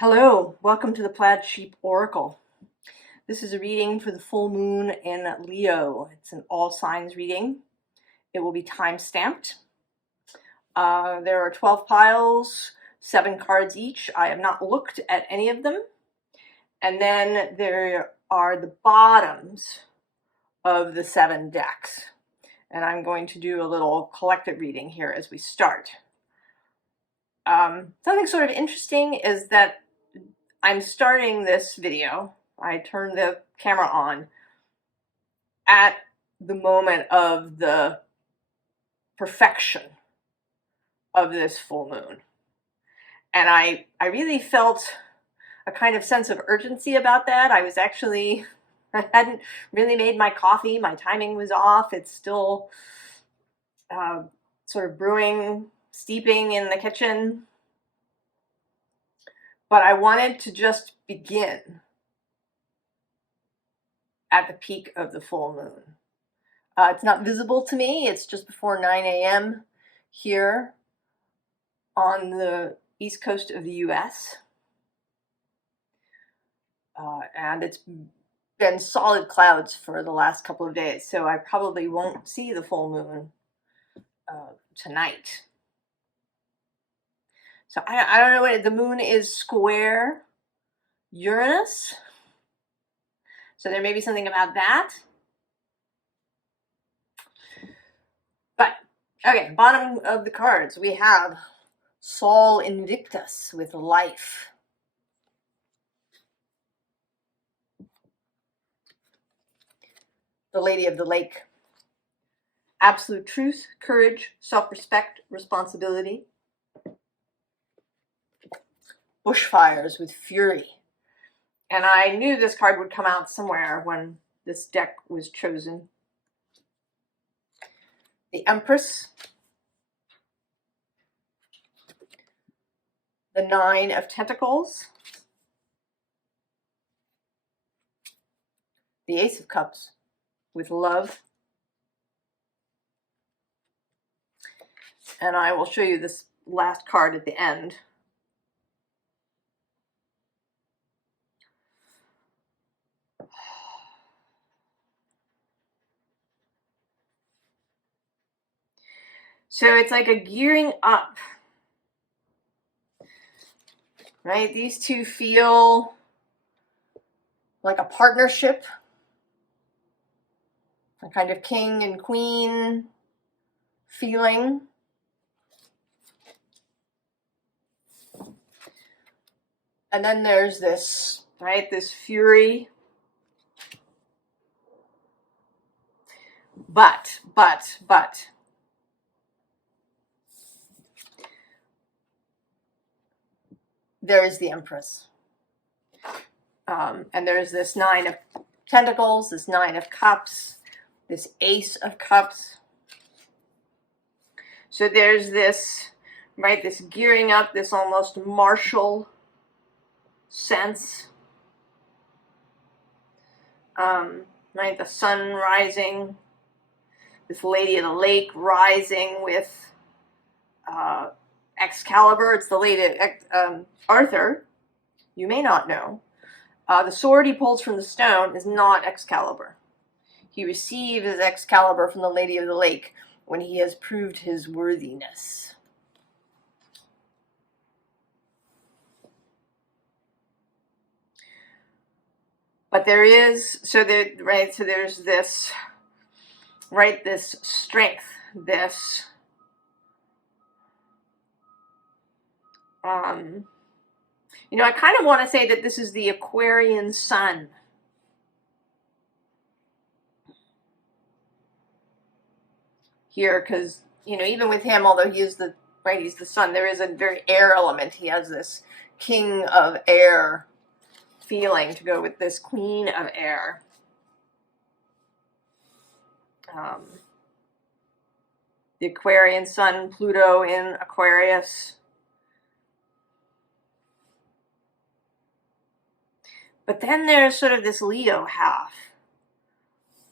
Hello, welcome to the Plaid Sheep Oracle. This is a reading for the full moon in Leo. It's an all signs reading. It will be time stamped. There are 12 piles, 7 cards each. I have not looked at any of them. And then there are the bottoms of the 7 decks. And I'm going to do a little collective reading here as we start. Something sort of interesting is that I'm starting this video, I turned the camera on at the moment of the perfection of this full moon. And I really felt a kind of sense of urgency about that. I hadn't really made my coffee. My timing was off. It's still sort of brewing, steeping in the kitchen. But I wanted to just begin at the peak of the full moon. It's not visible to me. It's just before 9 a.m. here on the east coast of the US. And it's been solid clouds for the last couple of days, so I probably won't see the full moon tonight. So I don't know what the moon is square Uranus. So there may be something about that. But okay, bottom of the cards we have Sol Invictus with life. The Lady of the Lake. Absolute truth, courage, self-respect, responsibility. Bushfires with fury. And I knew this card would come out somewhere when this deck was chosen. The Empress. The Nine of Pentacles. The Ace of Cups with love. And I will show you this last card at the end. So it's like a gearing up, right? These two feel like a partnership, a kind of king and queen feeling. And then there's this, right, this fury. But. There is the Empress. And there's this Nine of Pentacles, this Nine of Cups, this Ace of Cups. So there's this, right, this gearing up, this almost martial sense. Right, the sun rising, this Lady of the Lake rising with Excalibur. It's the Lady of Arthur. You may not know. The sword he pulls from the stone is not Excalibur. He receives Excalibur from the Lady of the Lake when he has proved his worthiness. But there is, there's this, right, this strength, this, I kind of want to say that this is the Aquarian sun. Here, because, even with him, although he is he's the sun, there is a very air element. He has this king of air feeling to go with this queen of air. The Aquarian sun, Pluto in Aquarius. But then there's sort of this Leo half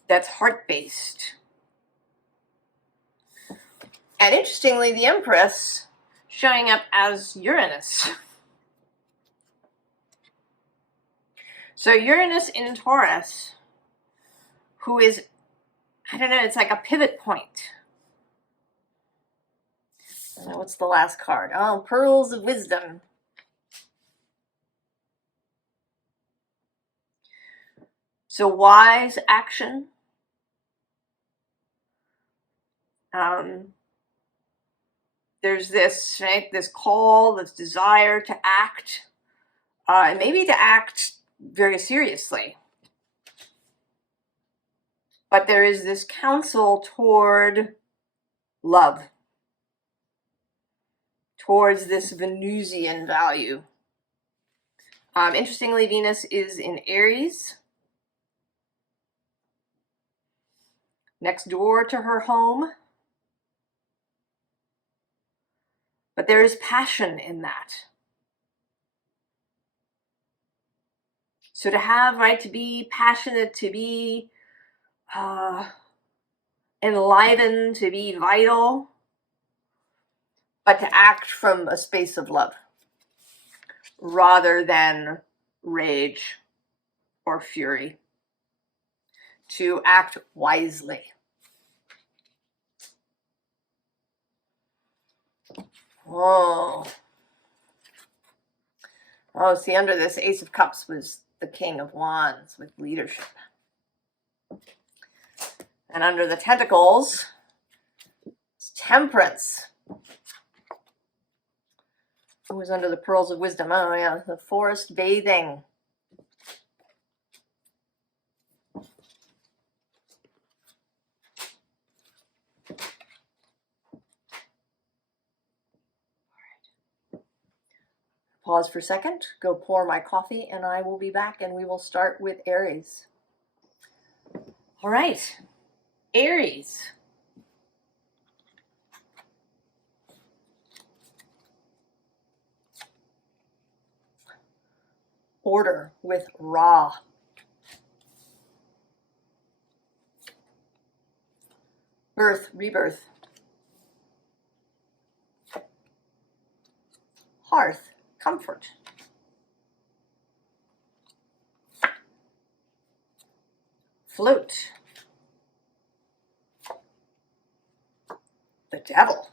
that's heart-based. And interestingly, the Empress showing up as Uranus. So Uranus in Taurus, who is, I don't know, it's like a pivot point. I don't know, what's the last card? Oh, Pearls of Wisdom. So wise action. There's this, right, this call, this desire to act, and maybe to act very seriously. But there is this counsel toward love, towards this Venusian value. Interestingly, Venus is in Aries, next door to her home. But there is passion in that. So to have, right, to be passionate, to be enlivened, to be vital, but to act from a space of love rather than rage or fury. To act wisely. Oh, see, under this Ace of Cups was the King of Wands with leadership. And under the Tentacles, it's Temperance. Who was under the Pearls of Wisdom? Oh, yeah, the forest bathing. Pause for a second, go pour my coffee, and I will be back, and we will start with Aries. All right, Aries. Order with Ra. Birth, rebirth. Hearth, comfort. Float. The Devil.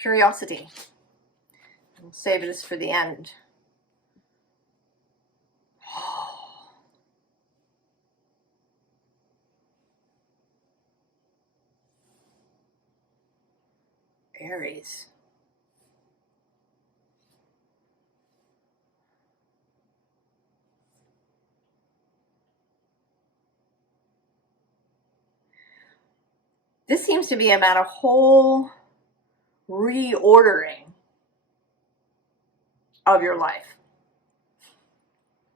Curiosity. We'll save this for the end. Aries. This seems to be about a whole reordering of your life.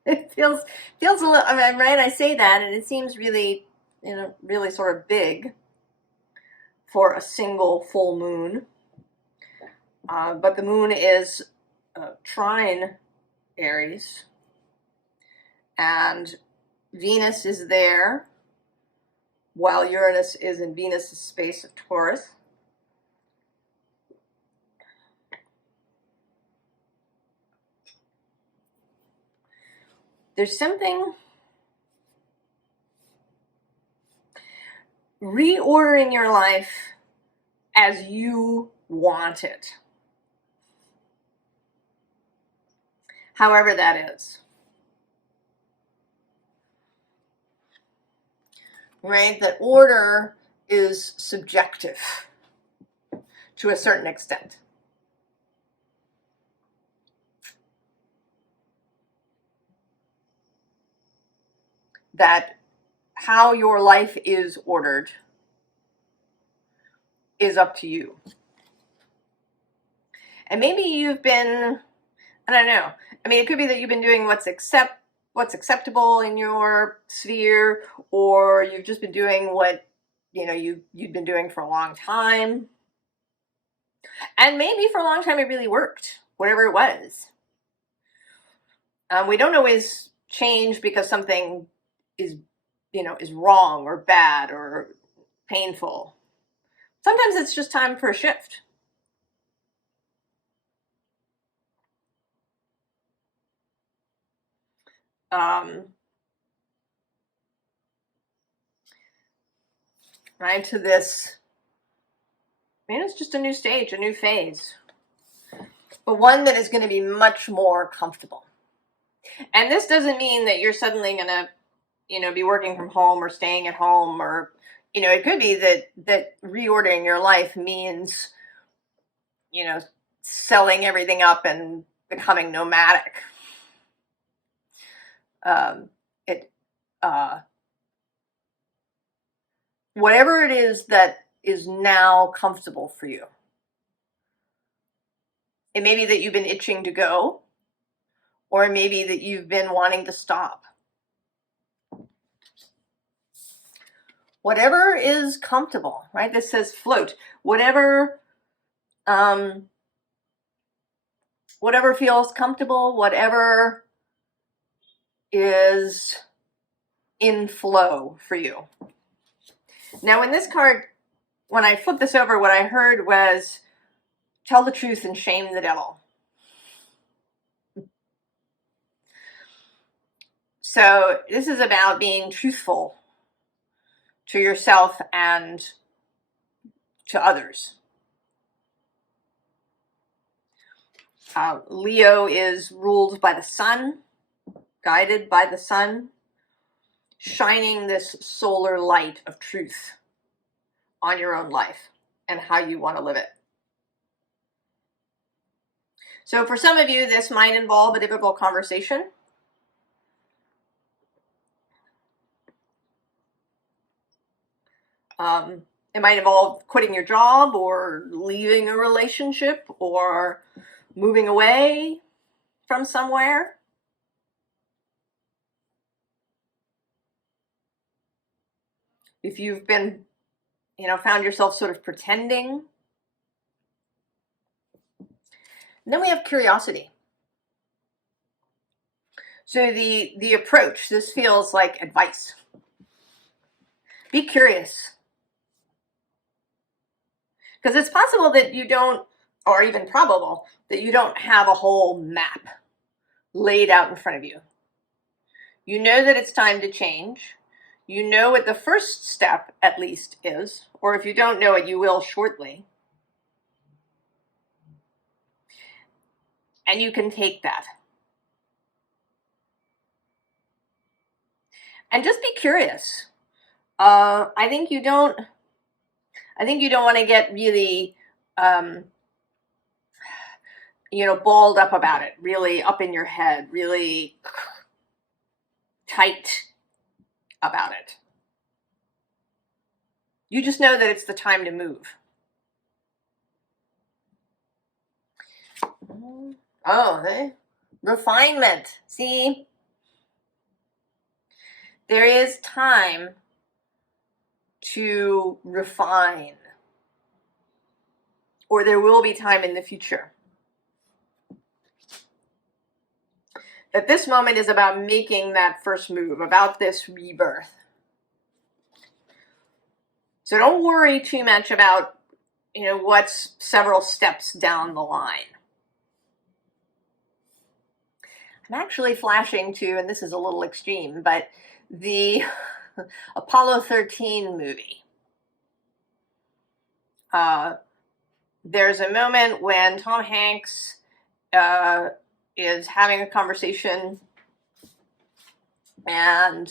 It feels a little, I mean, right? I say that, and it seems really, really sort of big for a single full moon. But the moon is trine Aries, and Venus is there, while Uranus is in Venus's space of Taurus. There's something reordering your life as you want it, however that is. Right? That order is subjective to a certain extent. That how your life is ordered is up to you. And maybe you've been, I don't know, I mean, it could be that you've been doing what's acceptable in your sphere, or you've just been doing what, you'd been doing for a long time. And maybe for a long time it really worked, whatever it was. We don't always change because something is wrong or bad or painful. Sometimes it's just time for a shift. right, to this, I mean, it's just a new stage, a new phase, but one that is going to be much more comfortable. And this doesn't mean that you're suddenly going to, you know, be working from home or staying at home, or, you know, it could be that reordering your life means, you know, selling everything up and becoming nomadic. Whatever it is that is now comfortable for you. It may be that you've been itching to go, or it may be that you've been wanting to stop. Whatever is comfortable, right? This says float. Whatever feels comfortable, whatever is in flow for you. Now, in this card, when I flipped this over, what I heard was, tell the truth and shame the devil. So this is about being truthful to yourself and to others. Leo is ruled by the sun, guided by the sun, shining this solar light of truth on your own life and how you want to live it. So for some of you, this might involve a difficult conversation. It might involve quitting your job or leaving a relationship or moving away from somewhere. If you've been, you know, found yourself sort of pretending. And then we have curiosity. So the approach, this feels like advice. Be curious. Because it's possible that you don't, or even probable, that you don't have a whole map laid out in front of you. You know that it's time to change. You know what the first step, at least, is. Or if you don't know it, you will shortly. And you can take that. And just be curious. I think you don't want to get really, you know, balled up about it, really up in your head, really tight about it. You just know that it's the time to move. Oh, hey. Refinement. See? There is time to refine. Or there will be time in the future. That this moment is about making that first move, about this rebirth. So don't worry too much about, you know, what's several steps down the line. I'm actually flashing to, and this is a little extreme, but the Apollo 13 movie. There's a moment when Tom Hanks is having a conversation, and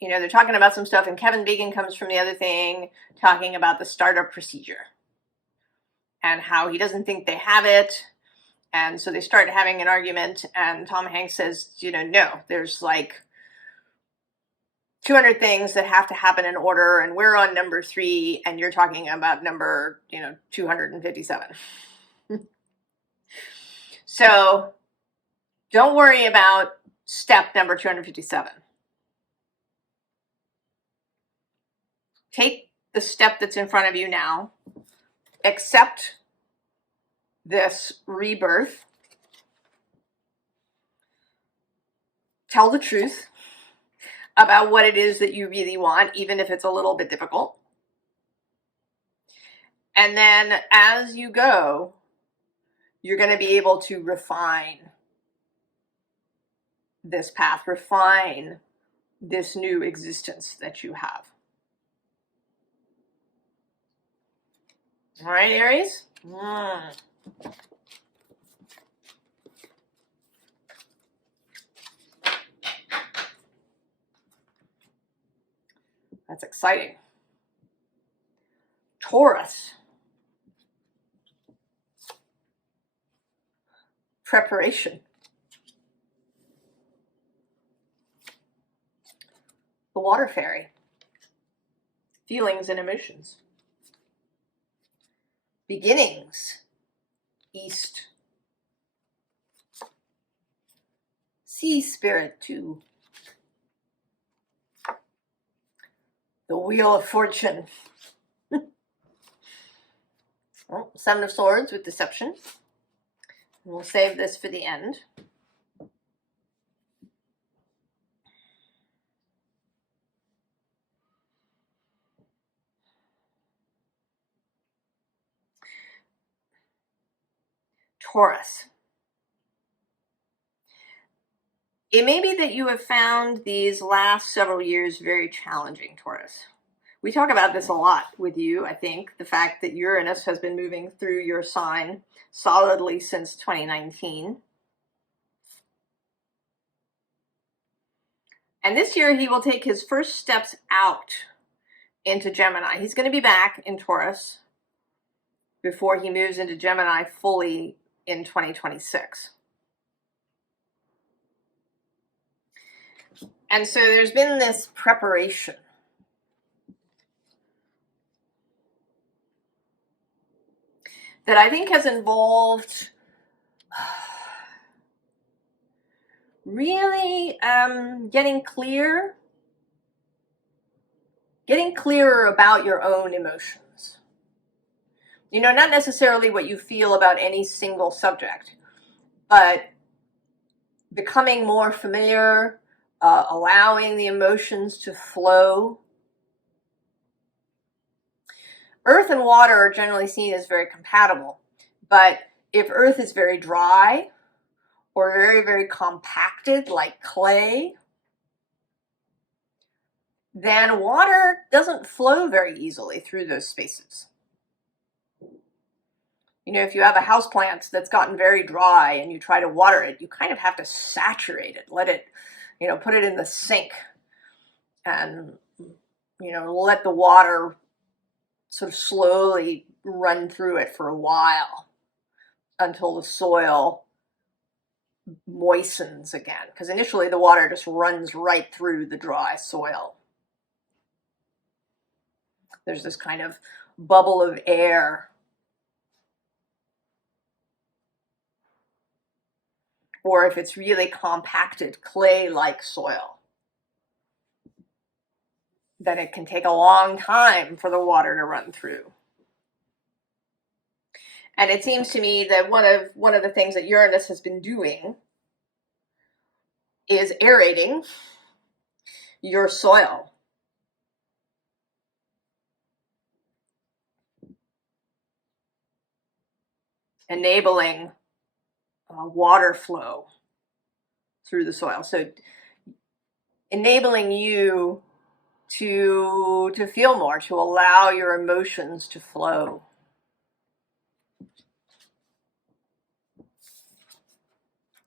you know, they're talking about some stuff, and Kevin Bacon comes from the other thing, talking about the startup procedure and how he doesn't think they have it. And so they start having an argument, and Tom Hanks says, you know, no, there's like 200 things that have to happen in order, and we're on number 3, and you're talking about number, you know, 257. So don't worry about step number 257. Take the step that's in front of you now. Accept this rebirth. Tell the truth about what it is that you really want, even if it's a little bit difficult. And then as you go, you're going to be able to refine this path, refine this new existence that you have. All right, Aries? That's exciting. Taurus. Preparation. The water fairy. Feelings and emotions. Beginnings. East. Sea spirit 2. The Wheel of Fortune. Oh, Seven of Swords with deception. We'll save this for the end. Taurus. It may be that you have found these last several years very challenging, Taurus. We talk about this a lot with you, I think, the fact that Uranus has been moving through your sign solidly since 2019. And this year he will take his first steps out into Gemini. He's going to be back in Taurus before he moves into Gemini fully in 2026. And so there's been this preparation. That I think has involved really getting clearer about your own emotions. You know, not necessarily what you feel about any single subject, but becoming more familiar, allowing the emotions to flow. Earth and water are generally seen as very compatible, but if earth is very dry or very, very compacted like clay, then water doesn't flow very easily through those spaces. You know, if you have a houseplant that's gotten very dry and you try to water it, you kind of have to saturate it, let it, you know, put it in the sink and, you know, let the water sort of slowly run through it for a while until the soil moistens again. Because initially the water just runs right through the dry soil. There's this kind of bubble of air. Or if it's really compacted clay-like soil, then it can take a long time for the water to run through. And it seems to me that one of the things that Uranus has been doing is aerating your soil. Enabling water flow through the soil. So enabling you to feel more, to allow your emotions to flow.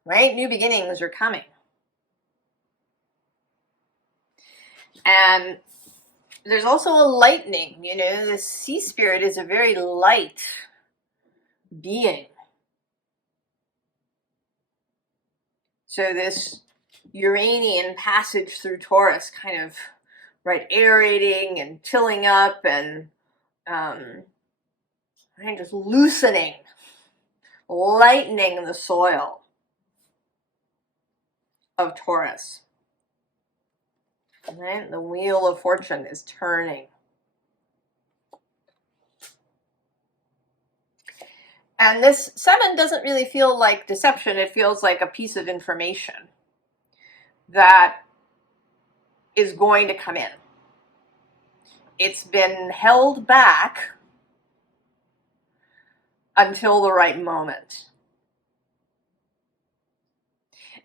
Right? New beginnings are coming. And there's also a lightning. You know, the sea spirit is a very light being. So this Uranian passage through Taurus kind of, right, aerating and tilling up and just loosening, lightening the soil of Taurus. Right? The Wheel of Fortune is turning. And this 7 doesn't really feel like deception. It feels like a piece of information that is going to come in. It's been held back until the right moment.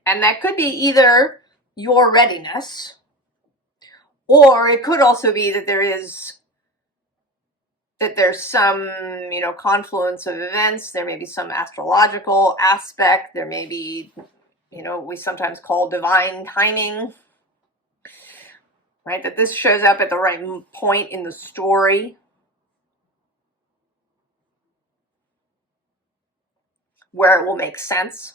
And that could be either your readiness, or it could also be that there's some, you know, confluence of events. There may be some astrological aspect. There may be, you know, we sometimes call divine timing, right? That this shows up at the right point in the story. Where it will make sense.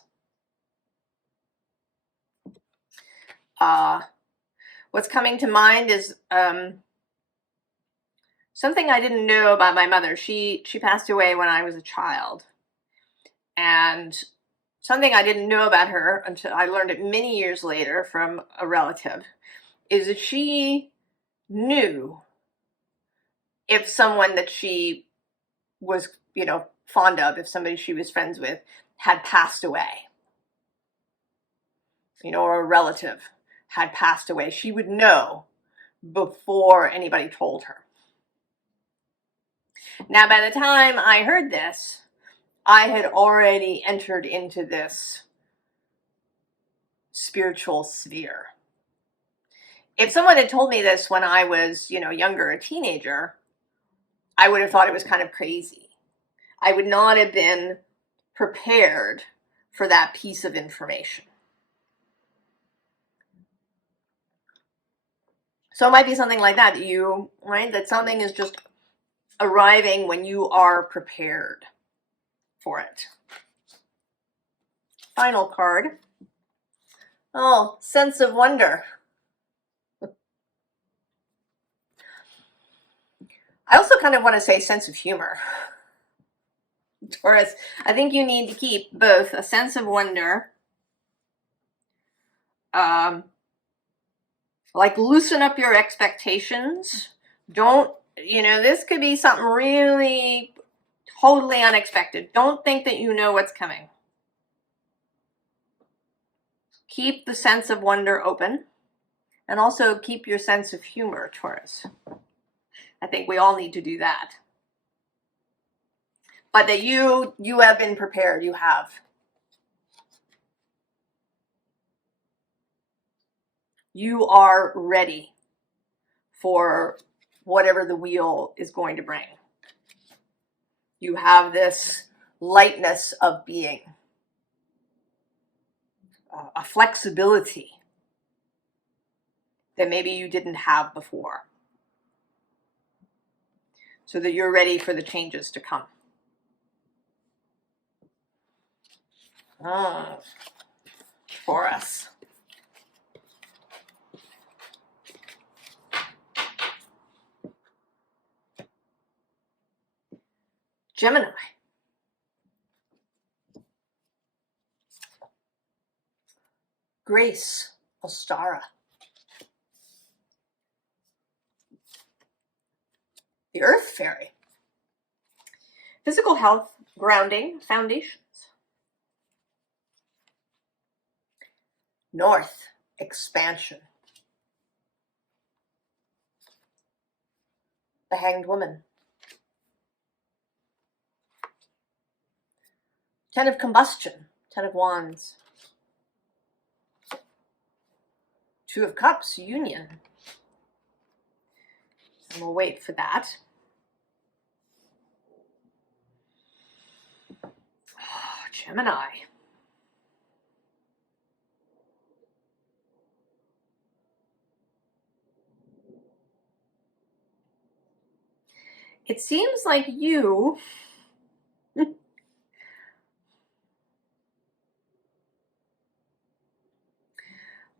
What's coming to mind is something I didn't know about my mother. She passed away when I was a child. And something I didn't know about her until I learned it many years later from a relative is that she knew if someone that she was, you know, fond of, if somebody she was friends with had passed away, you know, or a relative had passed away, she would know before anybody told her. Now, by the time I heard this, I had already entered into this spiritual sphere. If someone had told me this when I was, you know, younger, a teenager, I would have thought it was kind of crazy. I would not have been prepared for that piece of information. So it might be something like that, right? That something is just arriving when you are prepared for it. Final card. Oh, sense of wonder. I also kind of want to say sense of humor. Taurus, I think you need to keep both a sense of wonder, like loosen up your expectations. Don't, you know, this could be something really totally unexpected. Don't think that you know what's coming. Keep the sense of wonder open, and also keep your sense of humor, Taurus. I think we all need to do that. But that you have been prepared, you have. You are ready for whatever the wheel is going to bring. You have this lightness of being, a flexibility that maybe you didn't have before, so that you're ready for the changes to come. Taurus. Gemini. Grace Ostara. The Earth Fairy. Physical health, grounding, foundations. North, expansion. The Hanged Woman. Ten of Combustion, Ten of Wands. Two of Cups, Union. And we'll wait for that. Oh, Gemini. It seems like you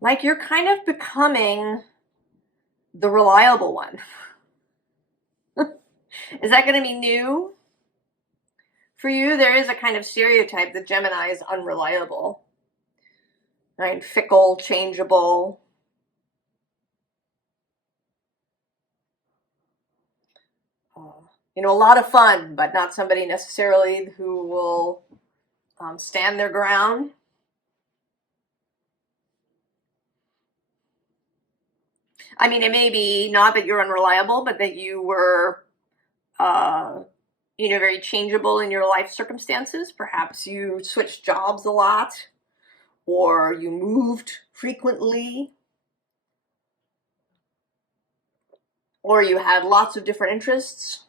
like you're kind of becoming the reliable one. Is that going to be new for you? There is a kind of stereotype that Gemini is unreliable, right? Fickle, changeable. You know, a lot of fun, but not somebody necessarily who will stand their ground. I mean, it may be not that you're unreliable, but that you were, you know, very changeable in your life circumstances. Perhaps you switched jobs a lot, or you moved frequently, or you had lots of different interests,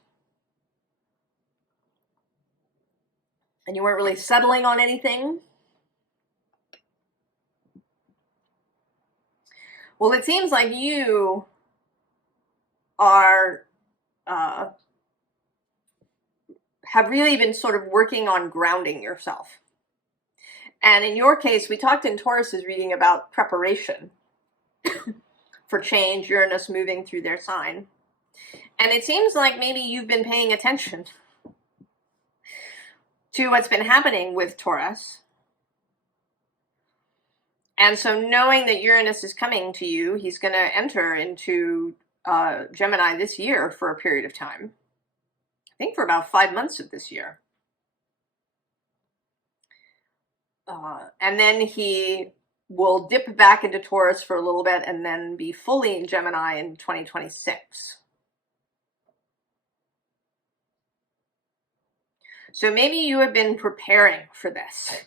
and you weren't really settling on anything. Well, it seems like you are have really been sort of working on grounding yourself. And in your case, we talked in Taurus's reading about preparation for change, Uranus moving through their sign. And it seems like maybe you've been paying attention to what's been happening with Taurus. And so knowing that Uranus is coming to you, he's going to enter into Gemini this year for a period of time. I think for about 5 months of this year. And then he will dip back into Taurus for a little bit and then be fully in Gemini in 2026. So maybe you have been preparing for this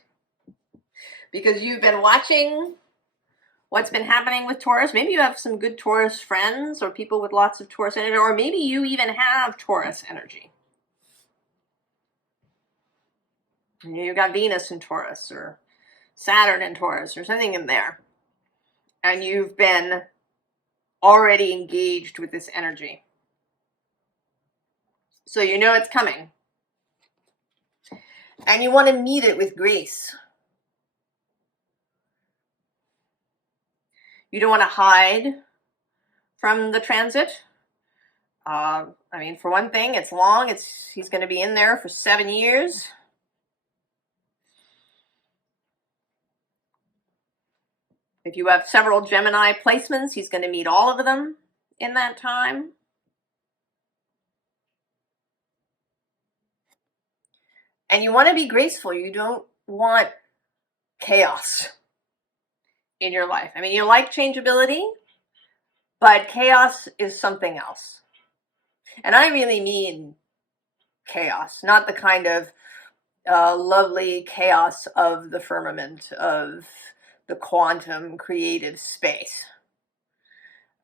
because you've been watching what's been happening with Taurus. Maybe you have some good Taurus friends or people with lots of Taurus energy, or maybe you even have Taurus energy. You've got Venus in Taurus or Saturn in Taurus or something in there. And you've been already engaged with this energy. So you know it's coming. And you want to meet it with grace. You don't want to hide from the transit. I mean, for one thing, it's long. He's going to be in there for 7 years. If you have several Gemini placements, he's going to meet all of them in that time. And you want to be graceful. You don't want chaos in your life. I mean, you like changeability, but chaos is something else. And I really mean chaos, not the kind of lovely chaos of the firmament, of the quantum creative space.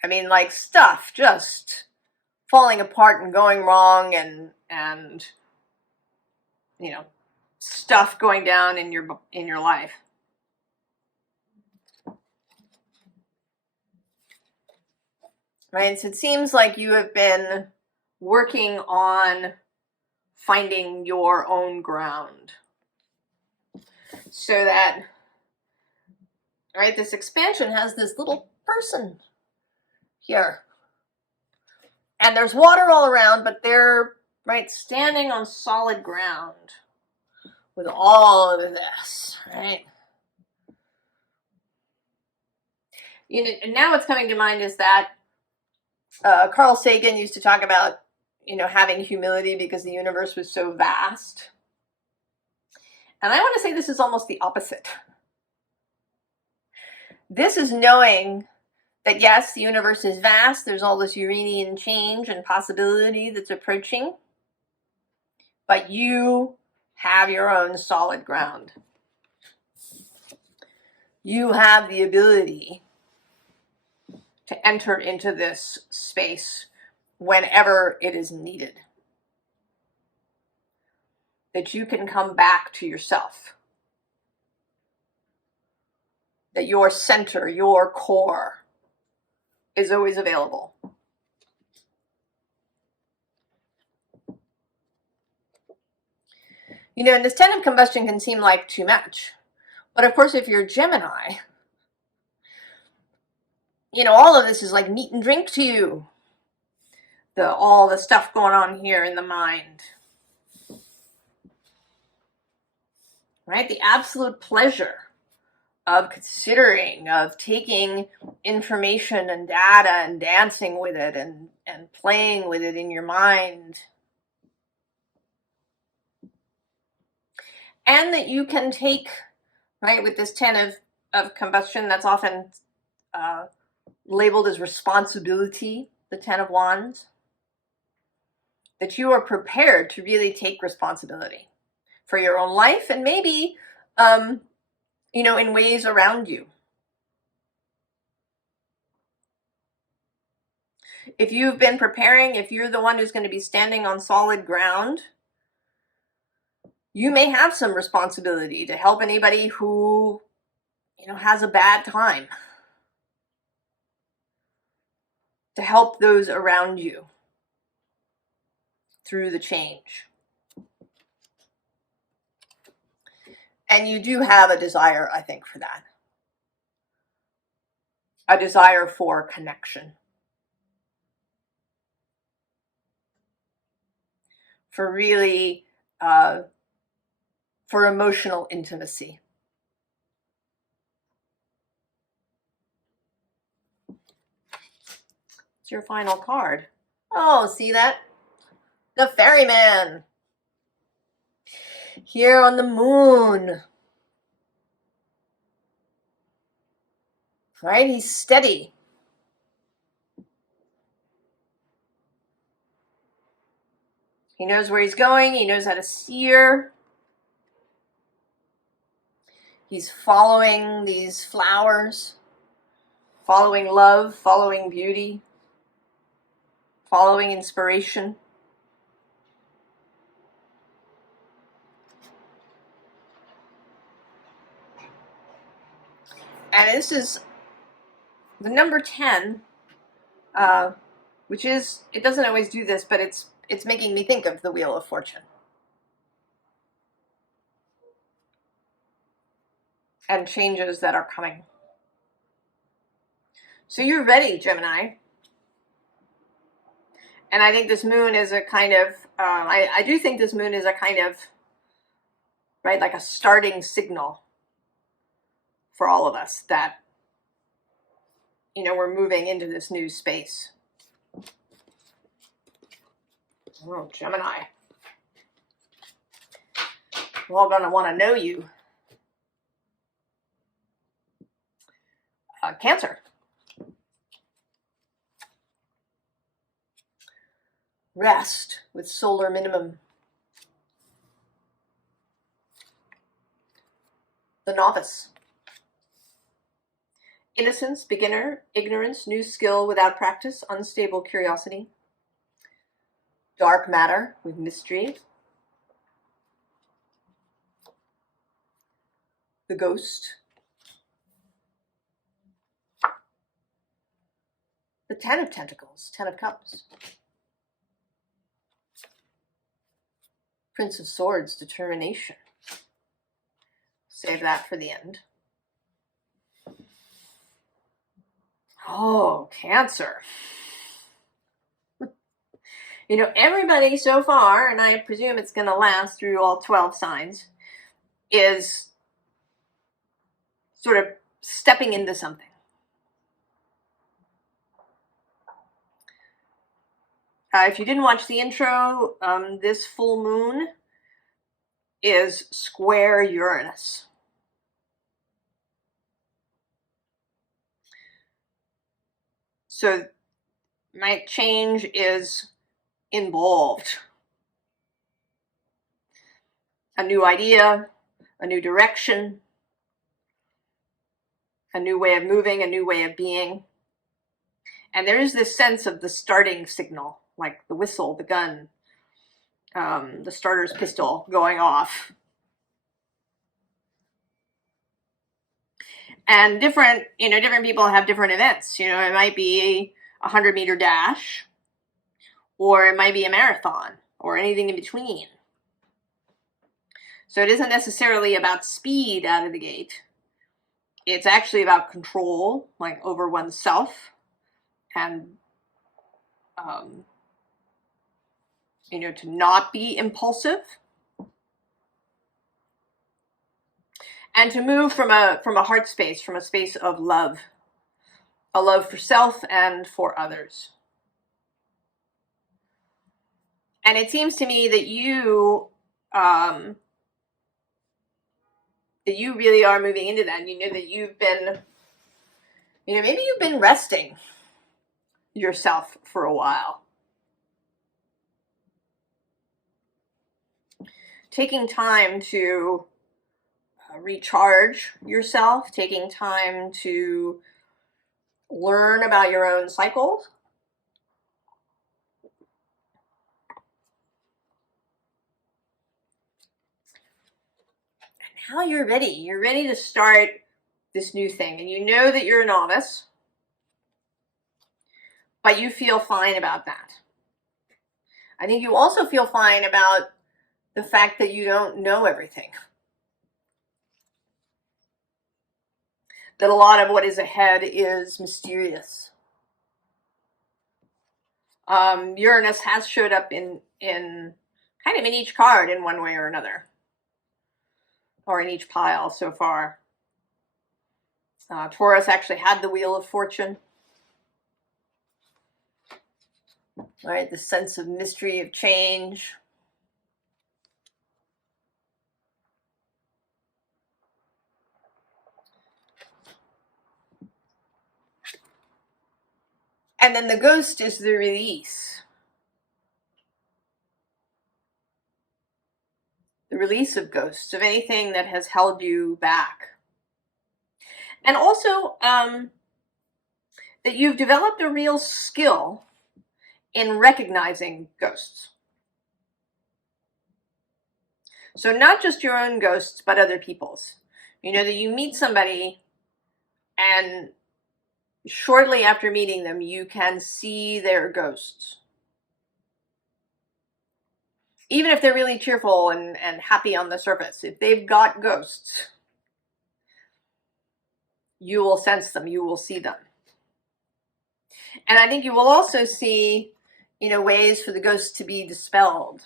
I mean, like stuff just falling apart and going wrong, and you know, stuff going down in your life. Right? So it seems like you have been working on finding your own ground. So that, right, this expansion has this little person here. And there's water all around, but they're, right, standing on solid ground with all of this, right? You know, and now what's coming to mind is that Carl Sagan used to talk about, you know, having humility because the universe was so vast. And I want to say this is almost the opposite. This is knowing that, yes, the universe is vast. There's all this Uranian change and possibility that's approaching. But you have your own solid ground. You have the ability to enter into this space whenever it is needed. That you can come back to yourself. That your center, your core, is always available. You know, and this 10 of combustion can seem like too much. But of course, if you're Gemini, you know, all of this is like meat and drink to you. All the stuff going on here in the mind. Right? The absolute pleasure of considering, of taking information and data and dancing with it and playing with it in your mind. And that you can take, right, with this 10 of combustion, that's often labeled as responsibility, the 10 of wands, that you are prepared to really take responsibility for your own life and maybe you know, in ways around you. If you've been preparing, if you're the one who's going to be standing on solid ground, you may have some responsibility to help anybody who, you know, has a bad time, to help those around you through the change. And you do have a desire, I think, for that. A desire for connection. For really, for emotional intimacy. It's your final card. Oh, see that? The ferryman. Here on the moon. Right? He's steady. He knows where he's going. He knows how to steer. He's following these flowers. Following love. Following beauty. Following inspiration. And this is the number 10, which is, it doesn't always do this, but it's making me think of the Wheel of Fortune. And changes that are coming. So you're ready, Gemini. And I think this moon is a kind of, I do think this moon is a kind of, right, like a starting signal for all of us that, you know, we're moving into this new space. Oh, Gemini. We're all going to want to know you. Cancer. Rest with solar minimum. The novice. Innocence, beginner, ignorance, new skill without practice, unstable curiosity. Dark matter with mystery. The ghost. The 10 of Pentacles, 10 of Cups. Prince of Swords, determination. Save that for the end. Oh, Cancer. You know, everybody so far, and I presume it's going to last through all 12 signs, is sort of stepping into something. If you didn't watch the intro, this full moon is square Uranus. So my change is involved. A new idea, a new direction, a new way of moving, a new way of being. And there is this sense of the starting signal, like the whistle, the gun, the starter's pistol going off. And different people have different events. You know, it might be a 100-meter dash, or it might be a marathon, or anything in between. So it isn't necessarily about speed out of the gate. It's actually about control, like over oneself, and you know, to not be impulsive, and to move from a heart space, from a space of love, a love for self and for others. And it seems to me that you really are moving into that. And you know that you've been, you know, maybe you've been resting yourself for a while. Taking time to recharge yourself, taking time to learn about your own cycles. And now you're ready. You're ready to start this new thing. And you know that you're a novice, but you feel fine about that. I think you also feel fine about the fact that you don't know everything. That a lot of what is ahead is mysterious. Uranus has showed up in kind of in each card in one way or another, or in each pile so far. Taurus actually had the Wheel of Fortune. Right, the sense of mystery of change. And then the Ghost is the release. The release of ghosts, of anything that has held you back. And also that you've developed a real skill in recognizing ghosts. So not just your own ghosts, but other people's. You know, that you meet somebody and shortly after meeting them, you can see their ghosts. Even if they're really cheerful and happy on the surface, if they've got ghosts, you will sense them, you will see them. And I think you will also see, you know, ways for the ghosts to be dispelled.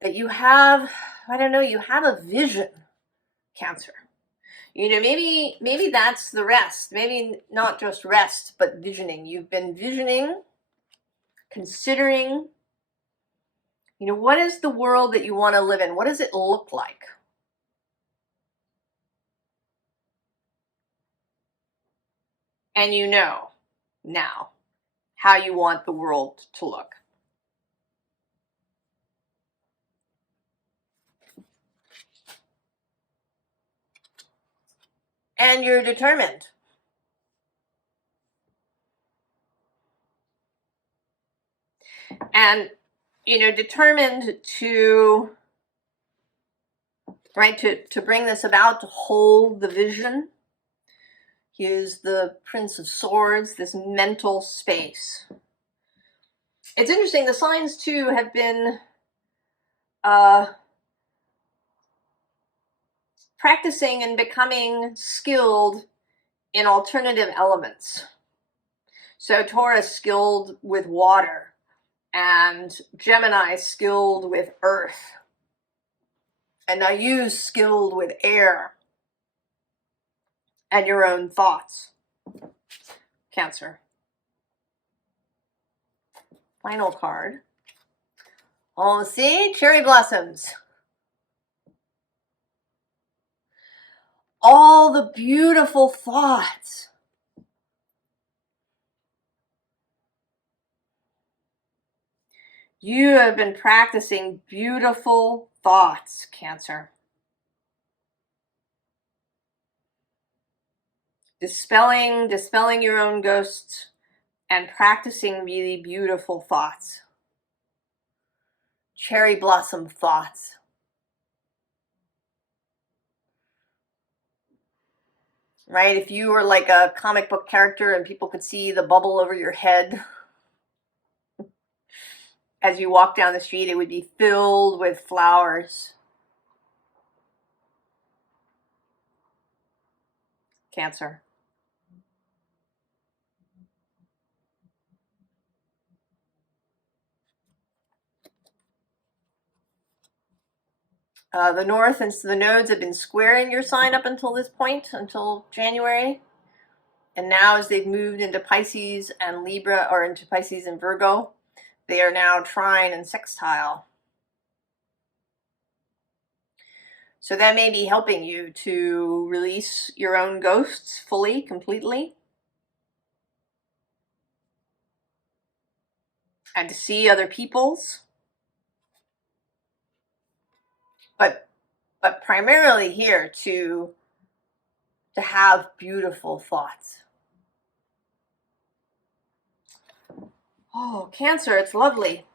That you have, I don't know, you have a vision, Cancer. You know, maybe that's the rest. Maybe not just rest, but visioning. You've been visioning, considering, you know, what is the world that you want to live in? What does it look like? And you know now how you want the world to look. And you're determined. And, you know, determined to, right, to bring this about, to hold the vision. He is the Prince of Swords, this mental space. It's interesting, the signs too have been practicing and becoming skilled in alternative elements. So Taurus skilled with water, and Gemini skilled with earth, and now you skilled with air and your own thoughts, Cancer. Final card. Oh, see? Cherry blossoms. All the beautiful thoughts. You have been practicing beautiful thoughts, Cancer. Dispelling your own ghosts and practicing really beautiful thoughts. Cherry blossom thoughts. Right? If you were like a comic book character and people could see the bubble over your head as you walk down the street, it would be filled with flowers. Cancer. The North and the nodes have been squaring your sign up until this point, until January. And now as they've moved into Pisces and Libra, or into Pisces and Virgo, they are now trine and sextile. So that may be helping you to release your own ghosts fully, completely. And to see other people's. but primarily here to have beautiful thoughts. Oh, Cancer, it's lovely.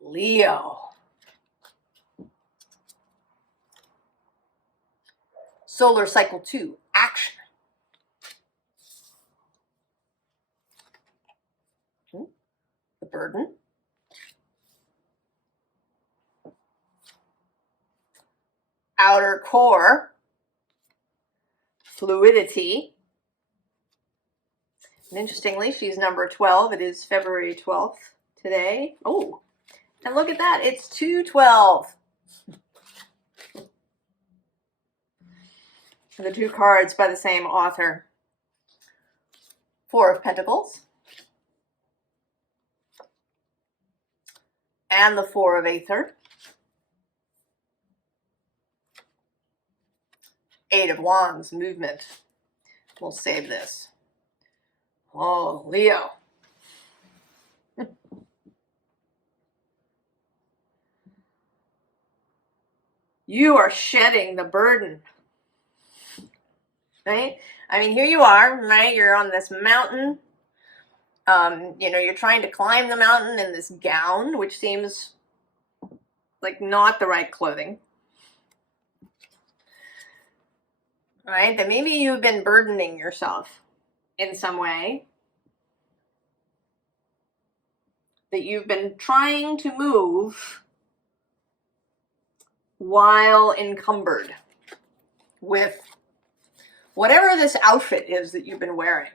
Leo. Solar cycle 2, action. The burden. Outer core. Fluidity. And interestingly, she's number 12. It is February 12th today. Oh, and look at that. It's 212. The two cards by the same author. Four of Pentacles. And the Four of Aether. Eight of Wands, movement. We'll save this. Oh, Leo. You are shedding the burden. Right? I mean, here you are, right? You're on this mountain. You know, you're trying to climb the mountain in this gown, which seems like not the right clothing. Right? That maybe you've been burdening yourself in some way. That you've been trying to move while encumbered with whatever this outfit is that you've been wearing.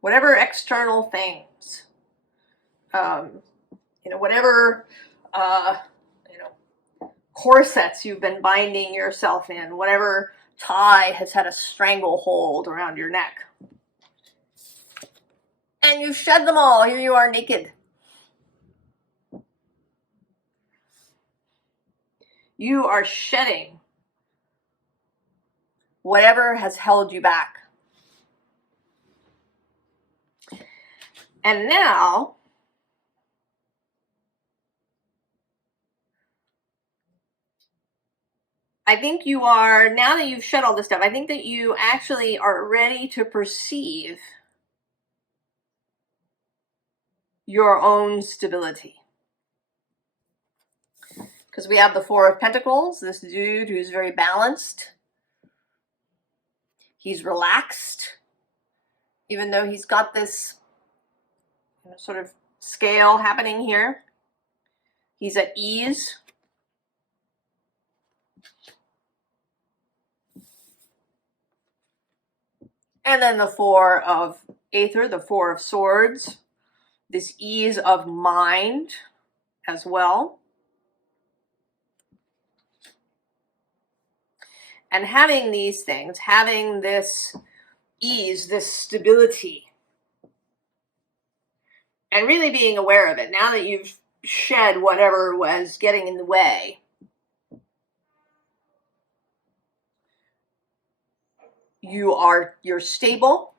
Whatever external things. You know, whatever, you know, corsets you've been binding yourself in. Whatever tie has had a stranglehold around your neck. And you shed them all. Here you are naked. You are shedding whatever has held you back. And now, I think you are, now that you've shed all this stuff, I think that you actually are ready to perceive your own stability. Because we have the Four of Pentacles, this dude who's very balanced. He's relaxed, even though he's got this sort of scale happening here. He's at ease. And then the Four of Aether, the Four of Swords. This ease of mind as well. And having these things, having this ease, this stability, and really being aware of it, now that you've shed whatever was getting in the way, you're stable,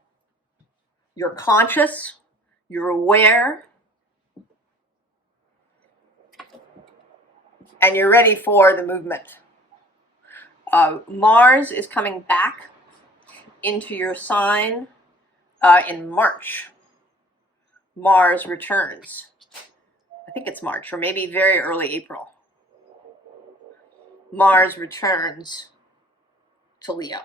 you're conscious, you're aware, and you're ready for the movement. Mars is coming back into your sign in March. Mars returns. I think it's March, or maybe very early April. Mars returns to Leo.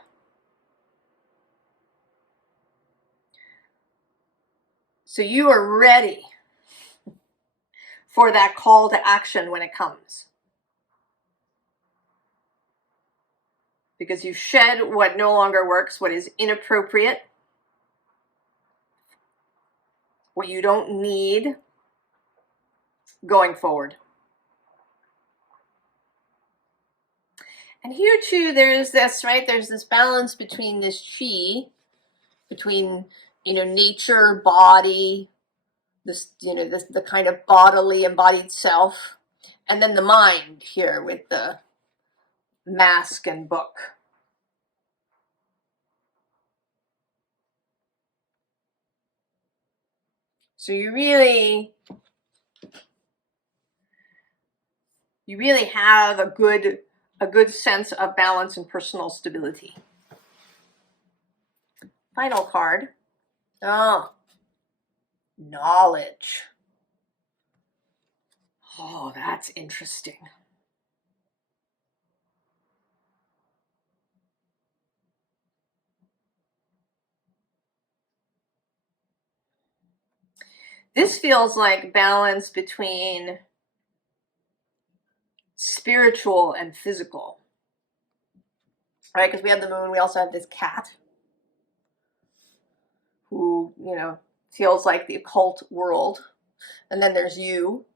So you are ready for that call to action when it comes. Because you've shed what no longer works, what is inappropriate, what you don't need going forward. And here too, there's this, right? There's this balance between this chi, between, you know, nature, body, this, you know, the kind of bodily embodied self, and then the mind here with the mask and book. So you really have a good sense of balance and personal stability. Final card. Oh, knowledge. Oh, that's interesting. This feels like balance between spiritual and physical, right? Because we have the moon, we also have this cat who, you know, feels like the occult world. And then there's you.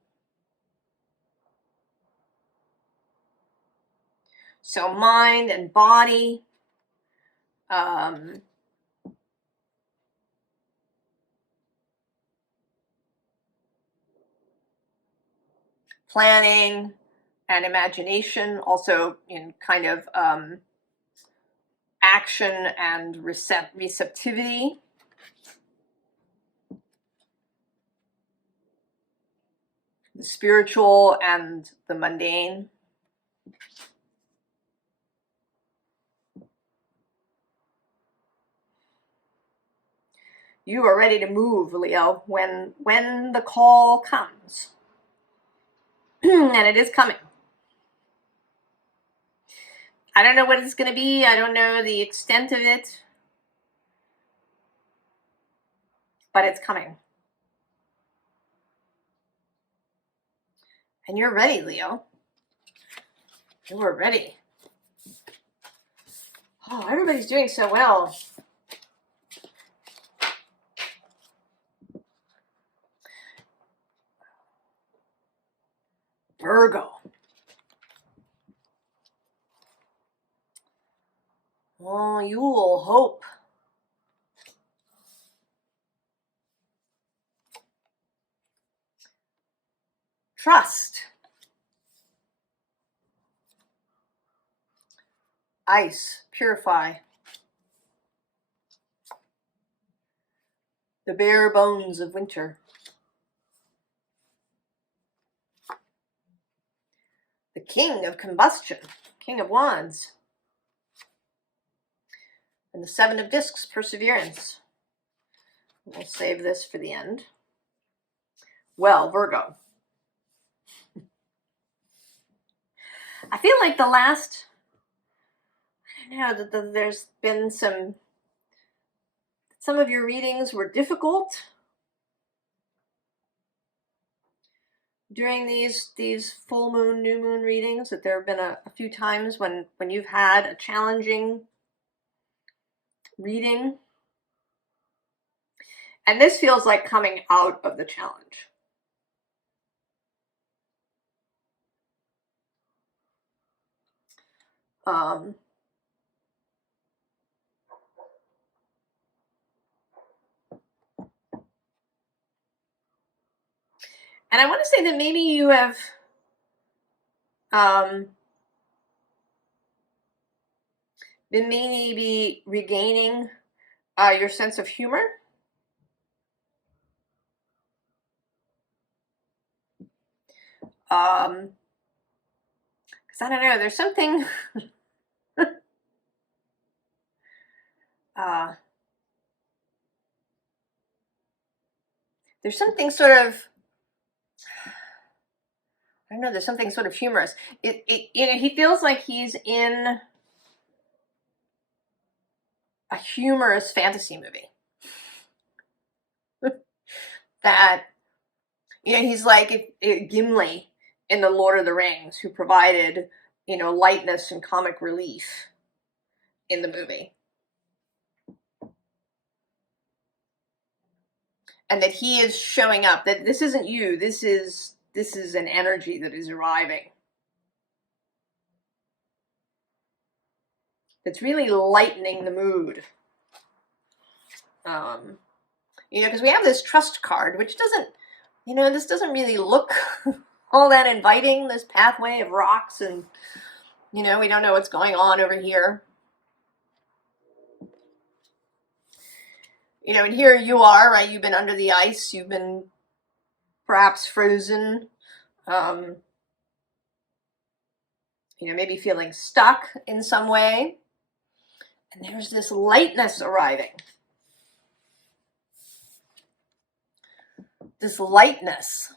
So mind and body. Planning and imagination, also in kind of action and receptivity. The spiritual and the mundane. You are ready to move, Leo, when the call comes. And it is coming. I don't know what it's going to be. I don't know the extent of it. But it's coming. And you're ready, Leo. You are ready. Oh, everybody's doing so well. Virgo. Oh, you will hope. Trust. Ice. Purify. The bare bones of winter. The king of combustion. King of wands. And the seven of discs. Perseverance. We'll save this for the end. Well, Virgo. I feel like the last, I don't know, there's been some of your readings were difficult during these full moon, new moon readings, that there have been a few times when you've had a challenging reading. And this feels like coming out of the challenge. And I want to say that maybe you have been maybe regaining your sense of humor. Because I don't know, there's something there's something sort of, I don't know, there's something sort of humorous. You know, he feels like he's in a humorous fantasy movie. That, you know, he's like Gimli in the Lord of the Rings, who provided, you know, lightness and comic relief in the movie. And that he is showing up, that this isn't you, this is an energy that is arriving. It's really lightening the mood. You know, because we have this trust card, which doesn't, you know, this doesn't really look all that inviting, this pathway of rocks, and, you know, we don't know what's going on over here. You know, and here you are, right? You've been under the ice. You've been perhaps frozen. You know, maybe feeling stuck in some way. And there's this lightness arriving. This lightness.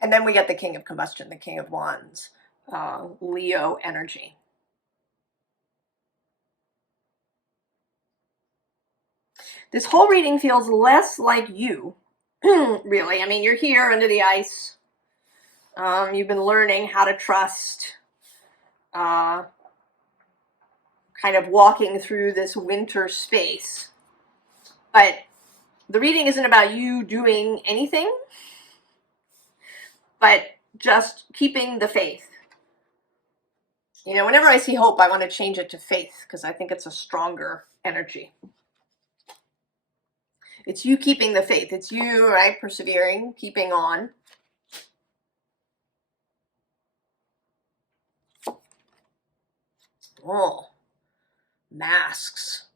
And then we get the King of Combustion, the King of Wands, Leo energy. This whole reading feels less like you, really. I mean, you're here under the ice. You've been learning how to trust, kind of walking through this winter space. But the reading isn't about you doing anything, but just keeping the faith. You know, whenever I see hope, I want to change it to faith because I think it's a stronger energy. It's you keeping the faith. It's you, right, persevering, keeping on. Oh, masks.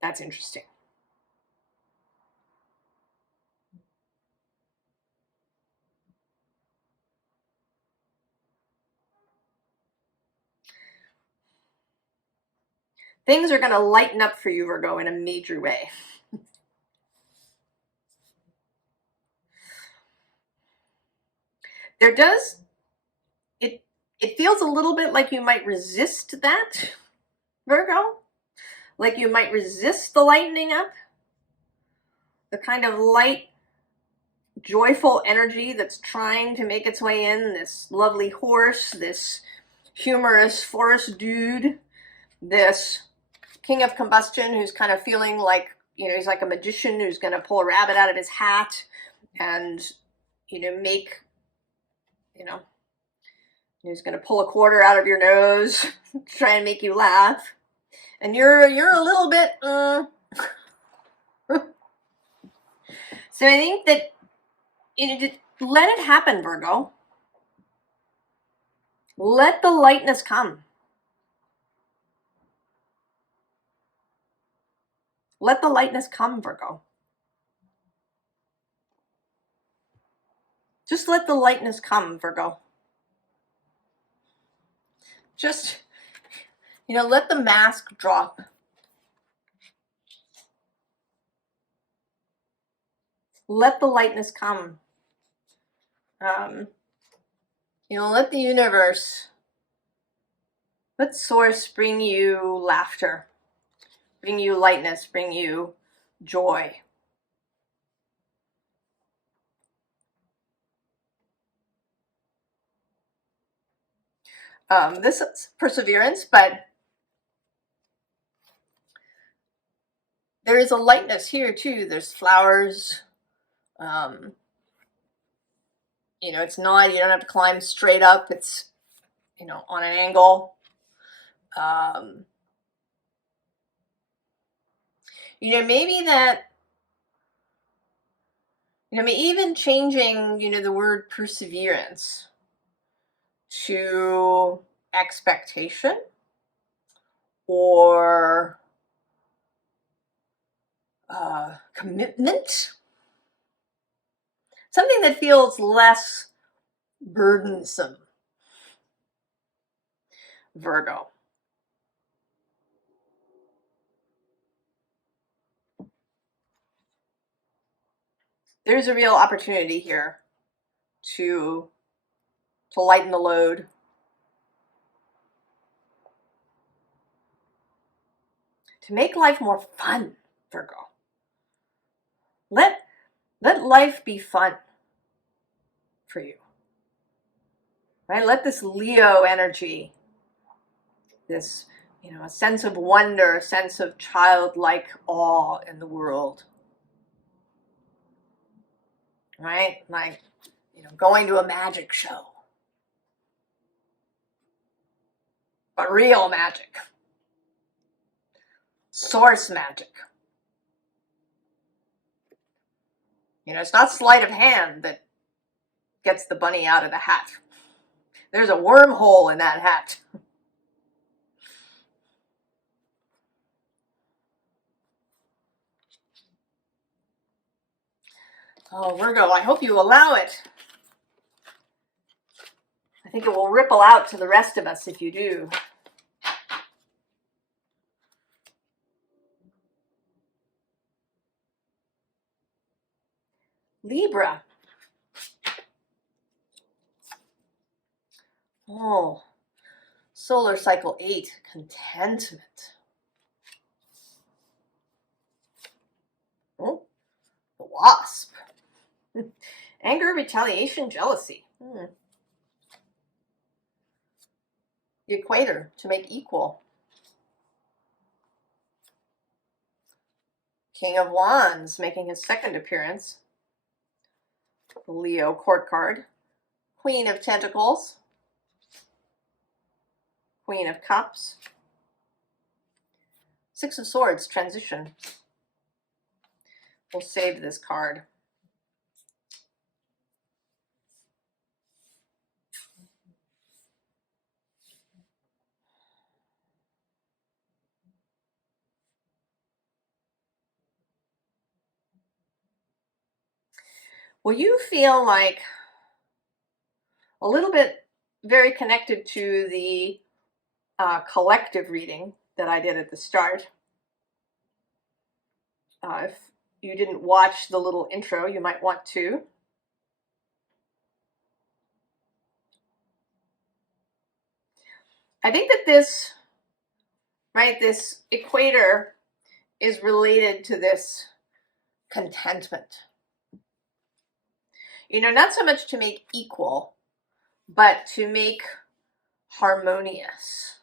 That's interesting. Things are going to lighten up for you, Virgo, in a major way. There does, it feels a little bit like you might resist that, Virgo. Like you might resist the lightening up. The kind of light, joyful energy that's trying to make its way in. This lovely horse, this humorous forest dude, this King of Combustion who's kind of feeling like, you know, he's like a magician who's going to pull a rabbit out of his hat and, you know, make, you know, he's going to pull a quarter out of your nose, try and make you laugh. And you're a little bit, So I think that, you know, just let it happen, Virgo. Let the lightness come. Let the lightness come, Virgo. Just let the lightness come, Virgo. Just, you know, let the mask drop. Let the lightness come. You know, let the universe, let source bring you laughter, bring you lightness, bring you joy. This is perseverance, but there is a lightness here too. There's flowers. You know, it's not, you don't have to climb straight up. It's, you know, on an angle. You know, maybe that, you know, even changing, you know, the word perseverance to expectation or commitment, something that feels less burdensome, Virgo. There's a real opportunity here to lighten the load. To make life more fun, Virgo. Let life be fun for you. Right? Let this Leo energy, this, you know, a sense of wonder, a sense of childlike awe in the world. Right? Like, you know, going to a magic show. But real magic. Source magic. You know, it's not sleight of hand that gets the bunny out of the hat. There's a wormhole in that hat. Oh, Virgo, I hope you allow it. I think it will ripple out to the rest of us if you do. Libra. Oh, solar cycle 8, contentment. Oh, the wasp. Anger, retaliation, jealousy. The equator, to make equal. King of Wands, making his second appearance. Leo court card. Queen of Pentacles. Queen of Cups. Six of Swords, transition. We'll save this card. Will you feel like a little bit very connected to the collective reading that I did at the start? If you didn't watch the little intro, you might want to. I think that this equator is related to this contentment. You know, not so much to make equal, but to make harmonious.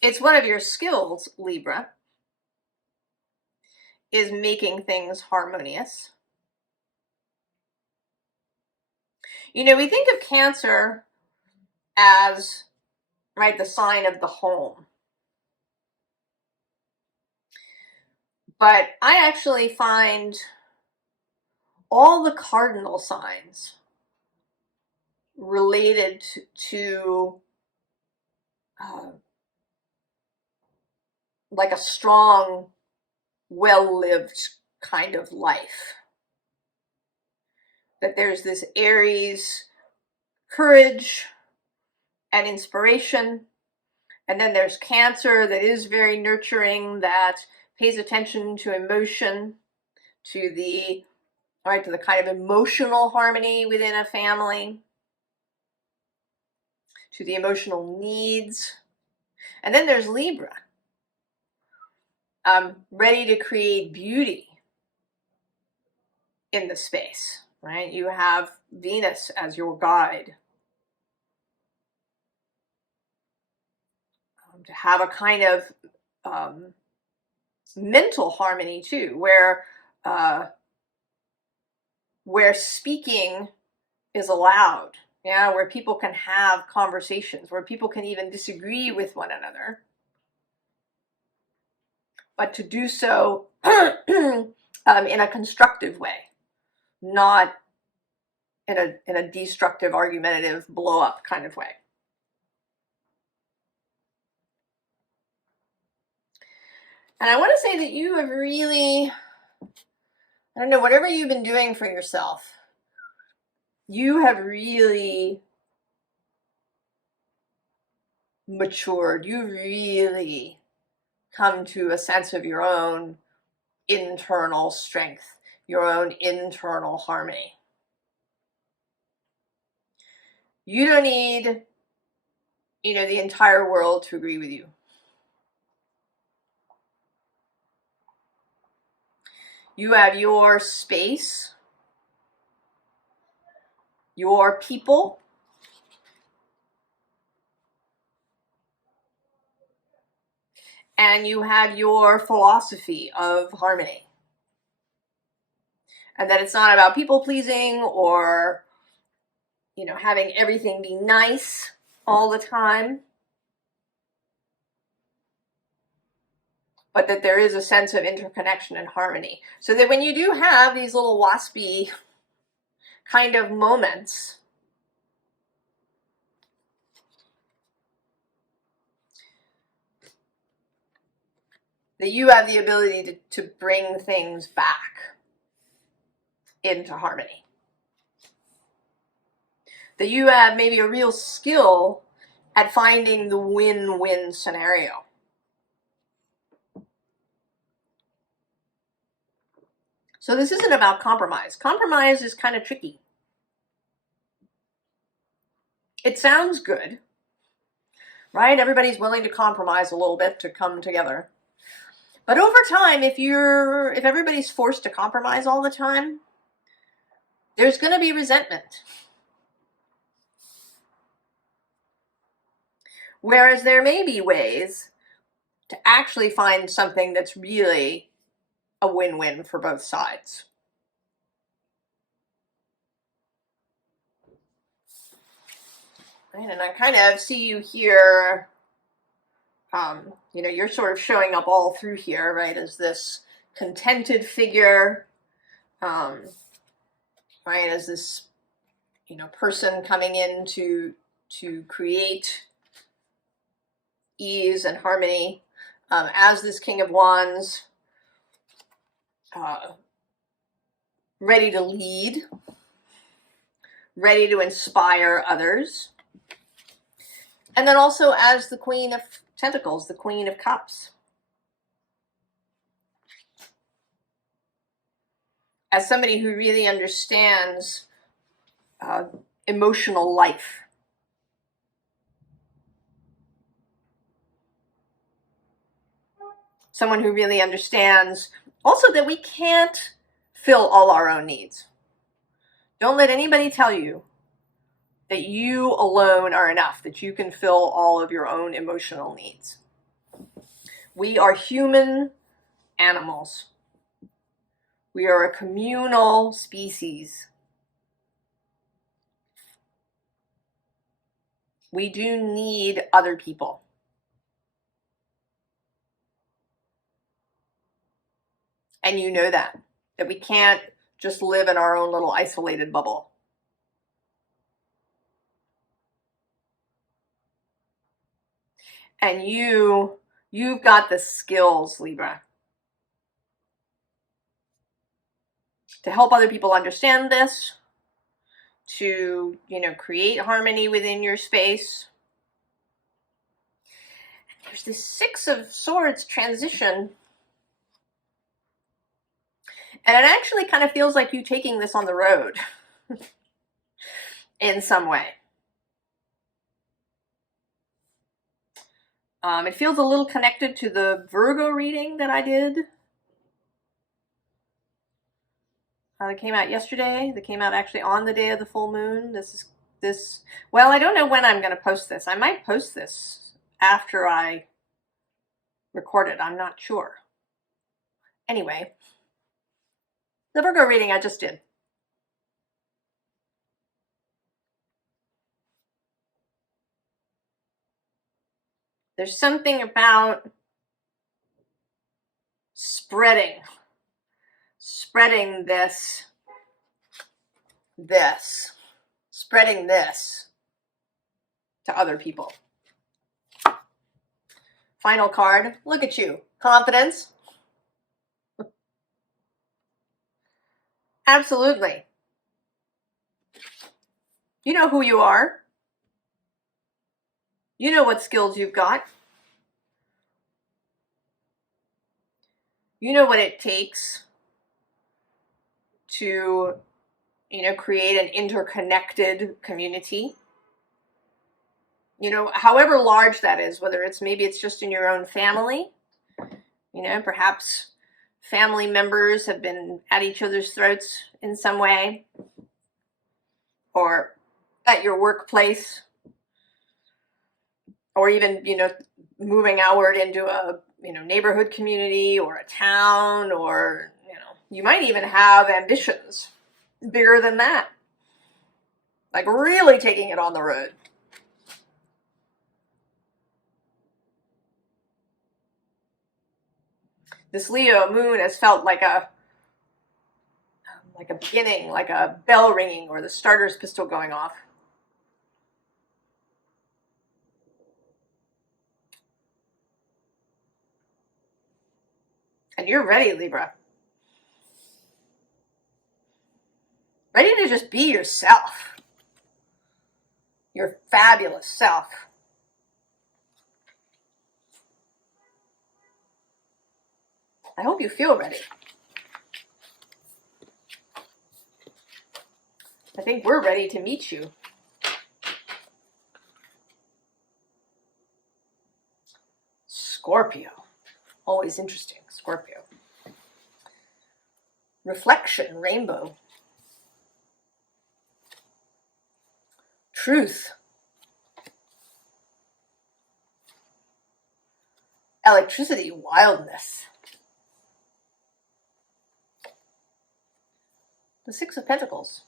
It's one of your skills, Libra, is making things harmonious. You know, we think of Cancer as, right, the sign of the home. But I actually find all the cardinal signs related to like a strong, well-lived kind of life. That there's this Aries courage and inspiration, and then there's Cancer that is very nurturing, that pays attention to emotion, to the kind of emotional harmony within a family, to the emotional needs. And then there's Libra, ready to create beauty in the space, right? You have Venus as your guide. To have a kind of mental harmony too, where speaking is allowed, yeah, where people can have conversations, where people can even disagree with one another, but to do so in a constructive way, not in a destructive, argumentative, blow up kind of way. And I want to say that you have really, I don't know, whatever you've been doing for yourself, you have really matured. You really come to a sense of your own internal strength, your own internal harmony. You don't need, the entire world to agree with you. You have your space, your people, and you have your philosophy of harmony. And that it's not about people pleasing or, having everything be nice all the time. but that there is a sense of interconnection and harmony. So that when you do have these little waspy kind of moments, that you have the ability to bring things back into harmony. That you have maybe a real skill at finding the win-win scenario. So this isn't about compromise. Compromise is kind of tricky. It sounds good, right? Everybody's willing to compromise a little bit to come together. But over time, if everybody's forced to compromise all the time, there's going to be resentment. Whereas there may be ways to actually find something that's really a win-win for both sides. Right, and I kind of see you here, you know, you're sort of showing up all through here, right, as this contented figure, right, as this, you know, person coming in to create ease and harmony, as this King of Wands, ready to lead, ready to inspire others. And then also as the Queen of Pentacles, the Queen of Cups. As somebody who really understands emotional life. Someone who really understands also that we can't fill all our own needs. Don't let anybody tell you that you alone are enough, that you can fill all of your own emotional needs. We are human animals. We are a communal species. We do need other people. And you know that we can't just live in our own little isolated bubble. And you've got the skills, Libra, to help other people understand this, to, you know, create harmony within your space. There's this Six of Swords transition. And it actually kind of feels like you taking this on the road in some way. It feels a little connected to the Virgo reading that I did. That came out yesterday. That came out actually on the day of the full moon. Well, I don't know when I'm going to post this. I might post this after I record it. I'm not sure. Anyway, the Virgo reading I just did. There's something about spreading this to other people. Final card. Look at you. Confidence. Absolutely. You know who you are. You know what skills you've got. You know what it takes to, you know, create an interconnected community. You know, however large that is, whether maybe it's just in your own family, you know, perhaps family members have been at each other's throats in some way, or at your workplace, or even, you know, moving outward into a, you know, neighborhood community or a town, or, you know, you might even have ambitions bigger than that, like really taking it on the road. This Leo moon has felt like a beginning, like a bell ringing or the starter's pistol going off. And you're ready, Libra. Ready to just be yourself. Your fabulous self. I hope you feel ready. I think we're ready to meet you. Scorpio. Always interesting, Scorpio. Reflection, rainbow. Truth. Electricity, wildness. The Six of Pentacles.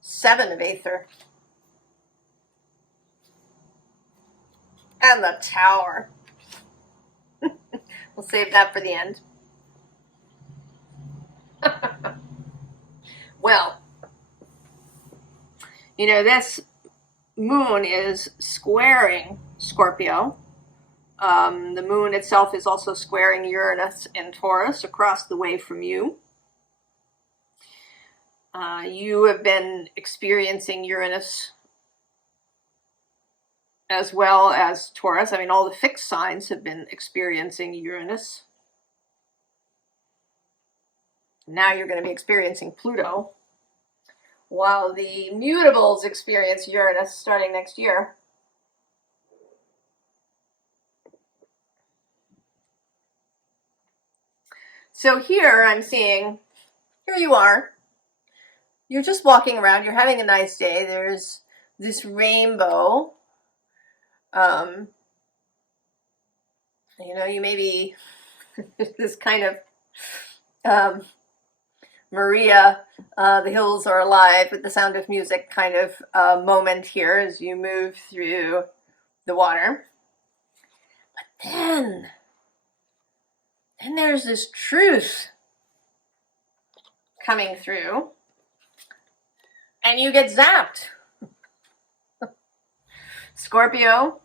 Seven of Aether. And the Tower. We'll save that for the end. Well, you know, this moon is squaring Scorpio. The moon itself is also squaring Uranus and Taurus across the way from you. You have been experiencing Uranus as well as Taurus. I mean, all the fixed signs have been experiencing Uranus. Now you're going to be experiencing Pluto, while the mutables experience Uranus starting next year. So here I'm seeing, here you are. You're just walking around. You're having a nice day. There's this rainbow. You know, you may be this kind of Maria, the hills are alive with the sound of music kind of moment here as you move through the water. But then there's this truth coming through, and you get zapped. Scorpio.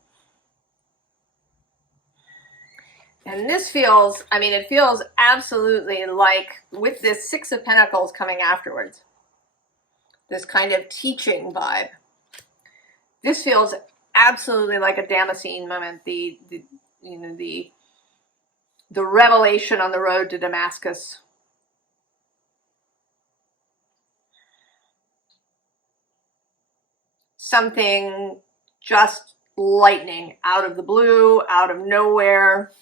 And this feels, I mean, it feels absolutely like with this Six of Pentacles coming afterwards, this kind of teaching vibe. This feels absolutely like a Damascene moment, the revelation on the road to Damascus. Something just lightning out of the blue, out of nowhere.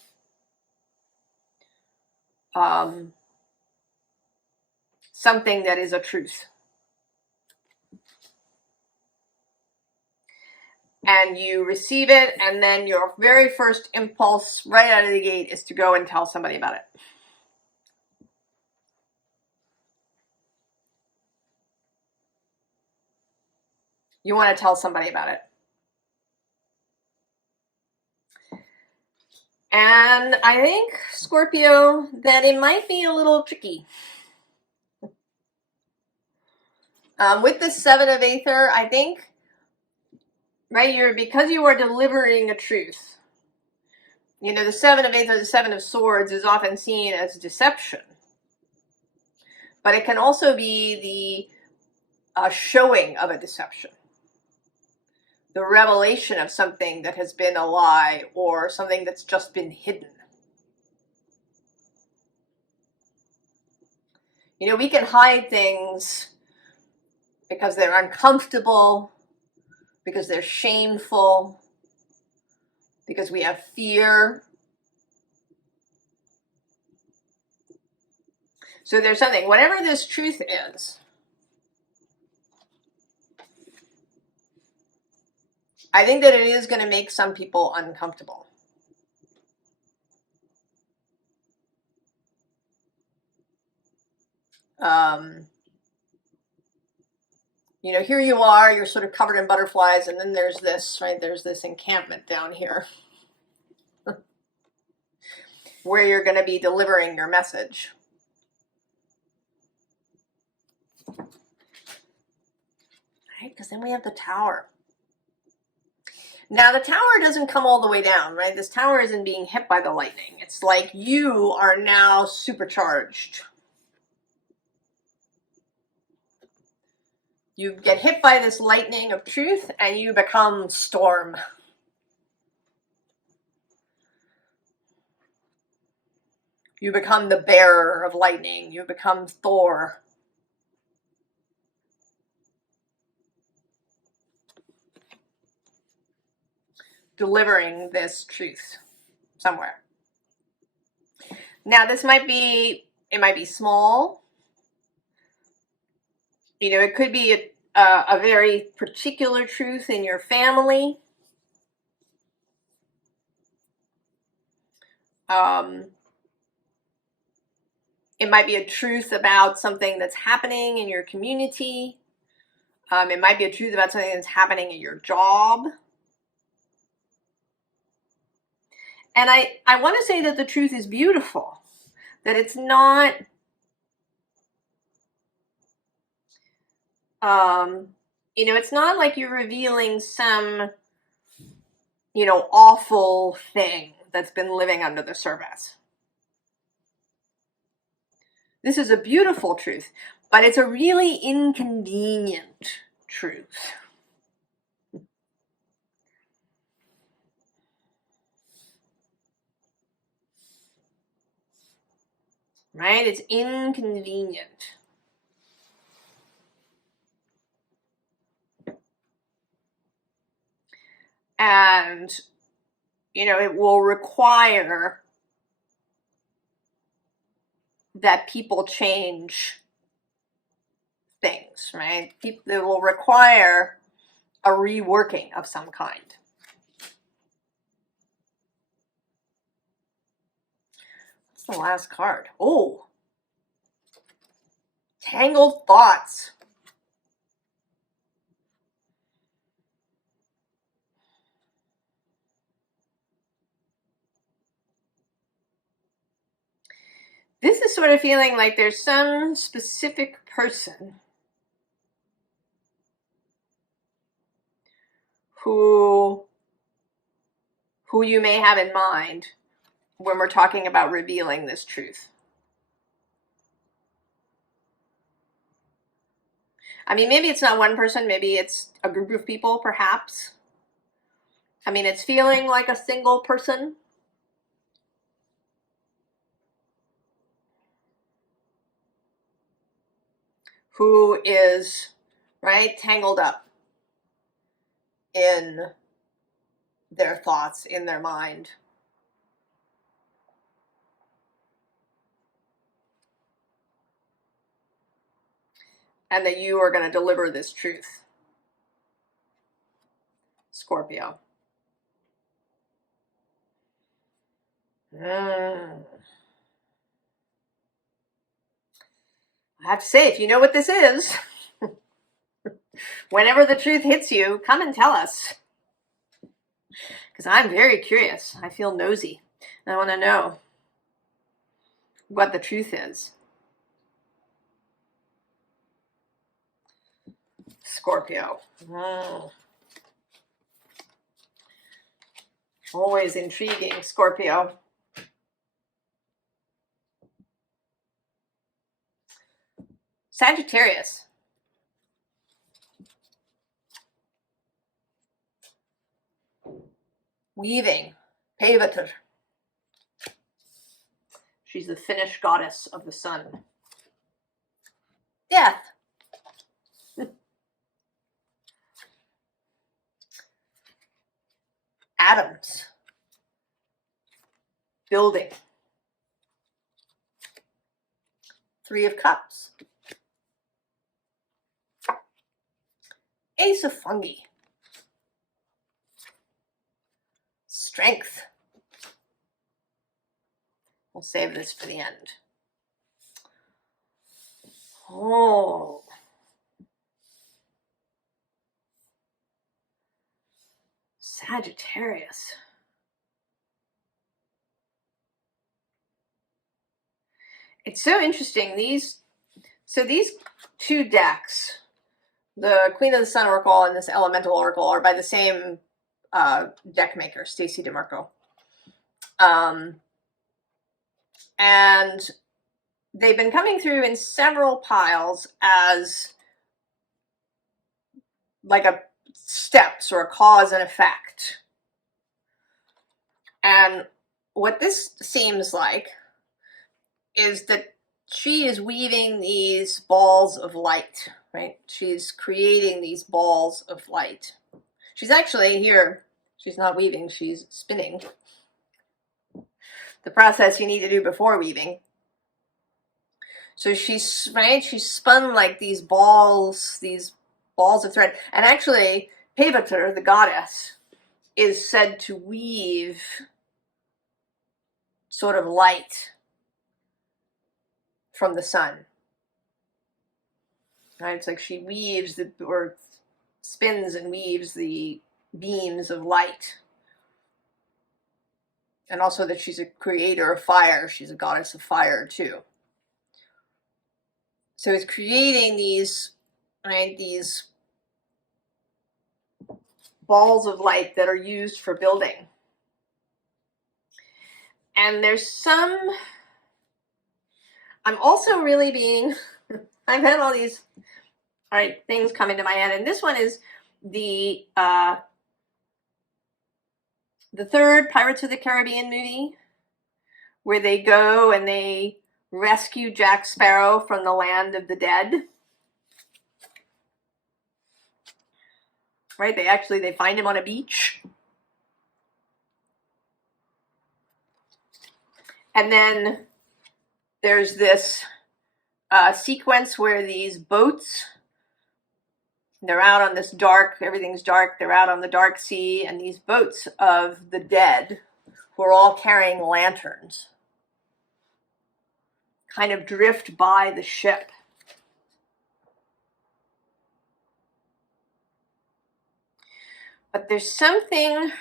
Something that is a truth. And you receive it, and then your very first impulse right out of the gate is to go and tell somebody about it. You want to tell somebody about it. And I think, Scorpio, that it might be a little tricky. With the Seven of Aether, I think, right, because you are delivering a truth. You know, the Seven of Aether, the Seven of Swords is often seen as deception. But it can also be the showing of a deception. The revelation of something that has been a lie or something that's just been hidden. You know, we can hide things because they're uncomfortable, because they're shameful, because we have fear. So there's something, whatever this truth is, I think that it is going to make some people uncomfortable. You know, here you are, you're sort of covered in butterflies, and then there's this, right? There's this encampment down here. where you're going to be delivering your message. Right? Because then we have the Tower. Now, the Tower doesn't come all the way down, right? This Tower isn't being hit by the lightning. It's like you are now supercharged. You get hit by this lightning of truth and you become Storm. You become the bearer of lightning. You become Thor. Delivering this truth somewhere. Now, this might be, it might be small. You know, it could be a very particular truth in your family. It might be a truth about something that's happening in your community. It might be a truth about something that's happening at your job. And I want to say that the truth is beautiful. That it's not, you know, it's not like you're revealing some, you know, awful thing that's been living under the surface. This is a beautiful truth, but it's a really inconvenient truth. Right? It's inconvenient. And, you know, it will require that people change things, right? It will require a reworking of some kind. What's the last card? Oh, Tangled Thoughts. This is sort of feeling like there's some specific person who you may have in mind when we're talking about revealing this truth. I mean, maybe it's not one person, maybe it's a group of people, perhaps. I mean, it's feeling like a single person. Who is, right, tangled up in their thoughts, in their mind. And that you are going to deliver this truth. Scorpio. I have to say, if you know what this is, whenever the truth hits you, come and tell us. Because I'm very curious. I feel nosy. I want to know what the truth is. Scorpio. Always intriguing, Scorpio. Sagittarius. Weaving. Pavator. She's the Finnish goddess of the sun. Death. Atoms. Building. Three of Cups. Ace of Fungi. Strength. We'll save this for the end. Oh. Sagittarius. It's so interesting. These two decks, the Queen of the Sun Oracle and this Elemental Oracle, are by the same deck maker, Stacy DeMarco. And they've been coming through in several piles as like a steps or a cause and effect. And what this seems like is that she is weaving these balls of light, right? She's creating these balls of light. She's actually here, she's not weaving, she's spinning. The process you need to do before weaving. So she's spun like these balls of thread. And actually, Pevater, the goddess, is said to weave sort of light from the sun. Right? It's like she weaves or spins and weaves the beams of light. And also that she's a creator of fire. She's a goddess of fire too. So it's creating these, right, these balls of light that are used for building. And there's some, I'm also really being, I've had all these, all right, things come into my head. And this one is the third Pirates of the Caribbean movie, where they go and they rescue Jack Sparrow from the land of the dead. Right? They find him on a beach. And then there's this sequence where these boats, they're out on this dark, everything's dark, they're out on the dark sea, and these boats of the dead, who are all carrying lanterns, kind of drift by the ship. But there's something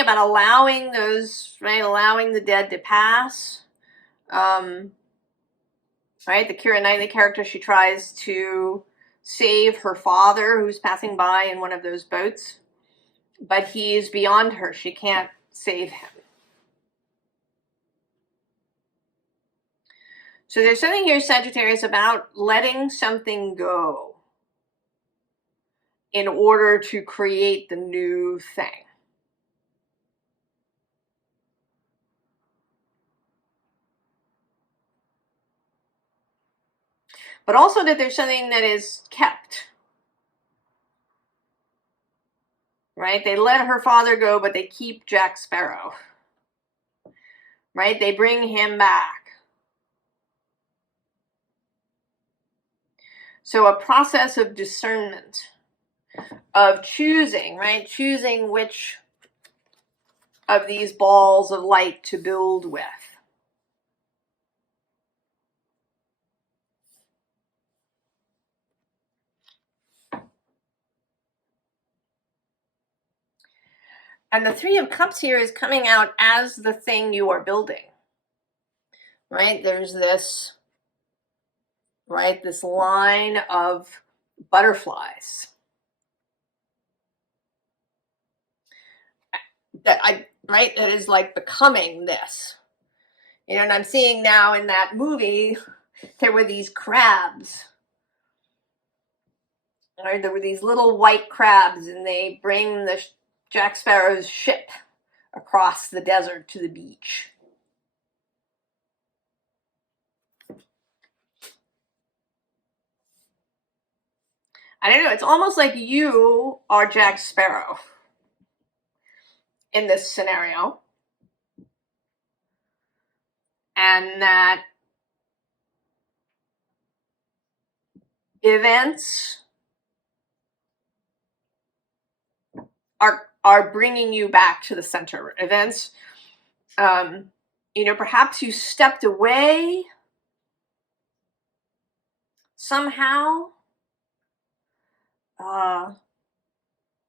about allowing those, right, allowing the dead to pass. Right, the Keira Knightley character, she tries to save her father who's passing by in one of those boats, but he's beyond her. She can't save him. So there's something here, Sagittarius, about letting something go in order to create the new thing. But also that there's something that is kept. Right? They let her father go, but they keep Jack Sparrow. Right? They bring him back. So a process of discernment, of choosing, right? Choosing which of these balls of light to build with. And the Three of Cups here is coming out as the thing you are building. Right? There's this, right, this line of butterflies. That is like becoming this. You know, and I'm seeing now in that movie, there were these crabs. Right? There were these little white crabs, and they bring the Jack Sparrow's ship across the desert to the beach. I don't know, it's almost like you are Jack Sparrow in this scenario. And that events are bringing you back to the center. Events, you know, perhaps you stepped away somehow.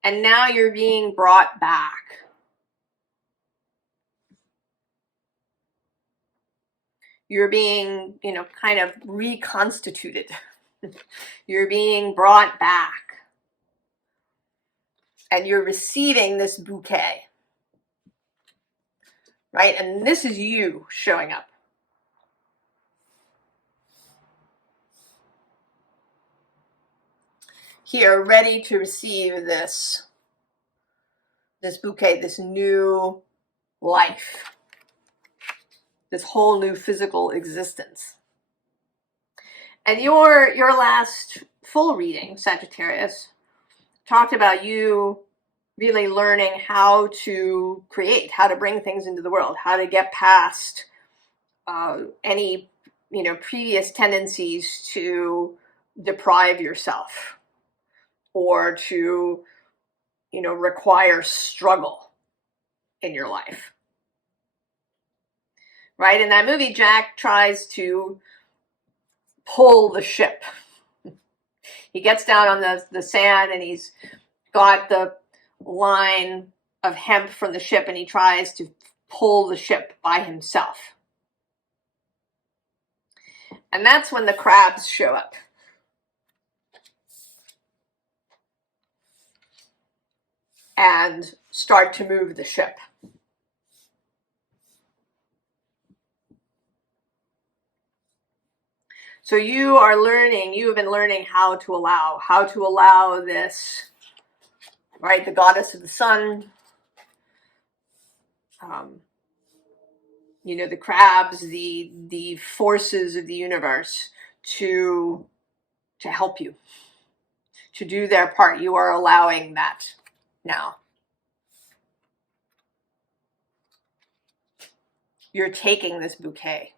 And now you're being brought back. You're being, you know, kind of reconstituted. You're being brought back. And you're receiving this bouquet. Right? And this is you showing up. Here, ready to receive this bouquet, this new life, this whole new physical existence. And your last full reading, Sagittarius, talked about you really learning how to create, how to bring things into the world, how to get past any, you know, previous tendencies to deprive yourself or to, you know, require struggle in your life. Right? In that movie, Jack tries to pull the ship. He gets down on the sand and he's got the line of hemp from the ship and he tries to pull the ship by himself. And that's when the crabs show up. And start to move the ship. So you are learning, you have been learning how to allow this, right, the goddess of the sun, you know, the crabs, the forces of the universe to help you, to do their part. You are allowing that now. You're taking this bouquet.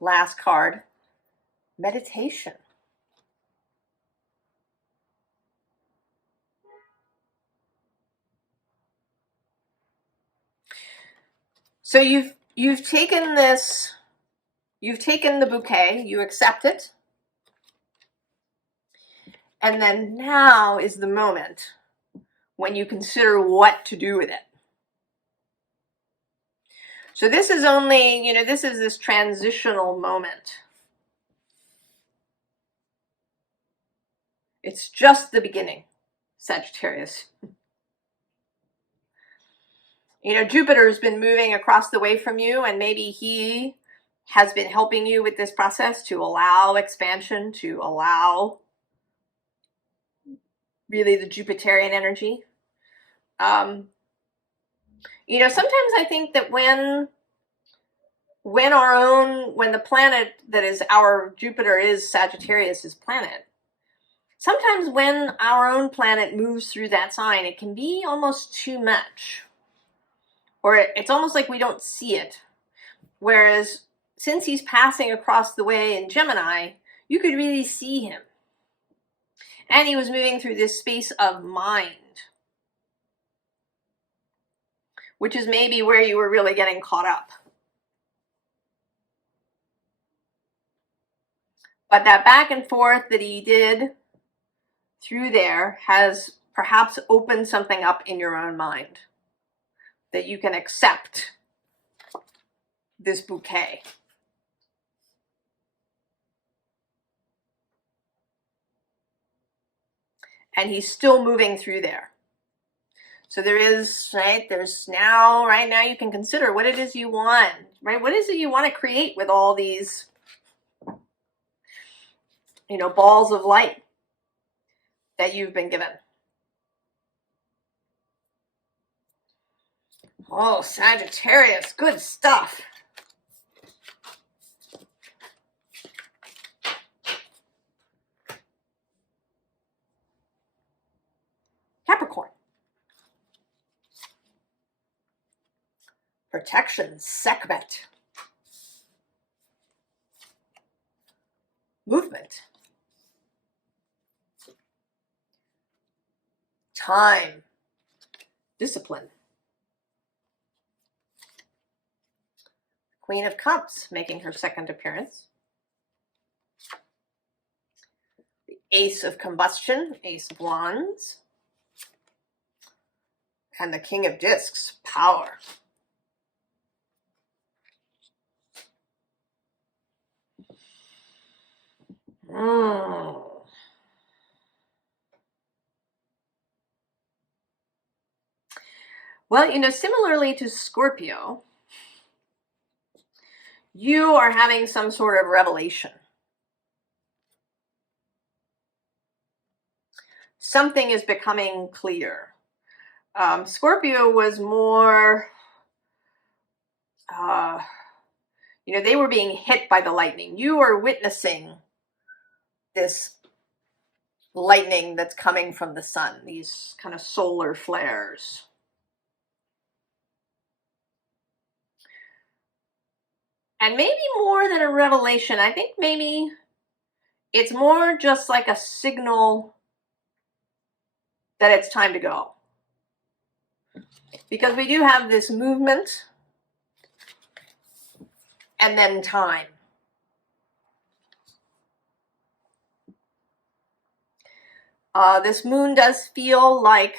Last card, meditation. So you've taken this, you've taken the bouquet, you accept it. And then now is the moment when you consider what to do with it. So this is only, you know, this is this transitional moment. It's just the beginning, Sagittarius. You know, Jupiter's been moving across the way from you, and maybe he has been helping you with this process to allow expansion, to allow really the Jupiterian energy. You know, sometimes I think that when the planet that is our Jupiter is Sagittarius's planet, sometimes when our own planet moves through that sign, it can be almost too much. Or it's almost like we don't see it. Whereas since he's passing across the way in Gemini, you could really see him. And he was moving through this space of mind, which is maybe where you were really getting caught up. But that back and forth that he did through there has perhaps opened something up in your own mind that you can accept this bouquet. And he's still moving through there. So there is, right, right now you can consider what it is you want, right? What is it you want to create with all these, you know, balls of light that you've been given? Oh, Sagittarius, good stuff. Capricorn. Protection, Sekhmet. Movement. Time. Discipline. Queen of Cups making her second appearance. The Ace of Combustion, Ace of Wands, and the King of Discs, Power. Well, you know, similarly to Scorpio, you are having some sort of revelation. Something is becoming clear. Scorpio was more, you know, they were being hit by the lightning. You are witnessing this lightning that's coming from the sun, these kind of solar flares. And maybe more than a revelation, I think maybe it's more just like a signal that it's time to go. Because we do have this movement and then time. This moon does feel like,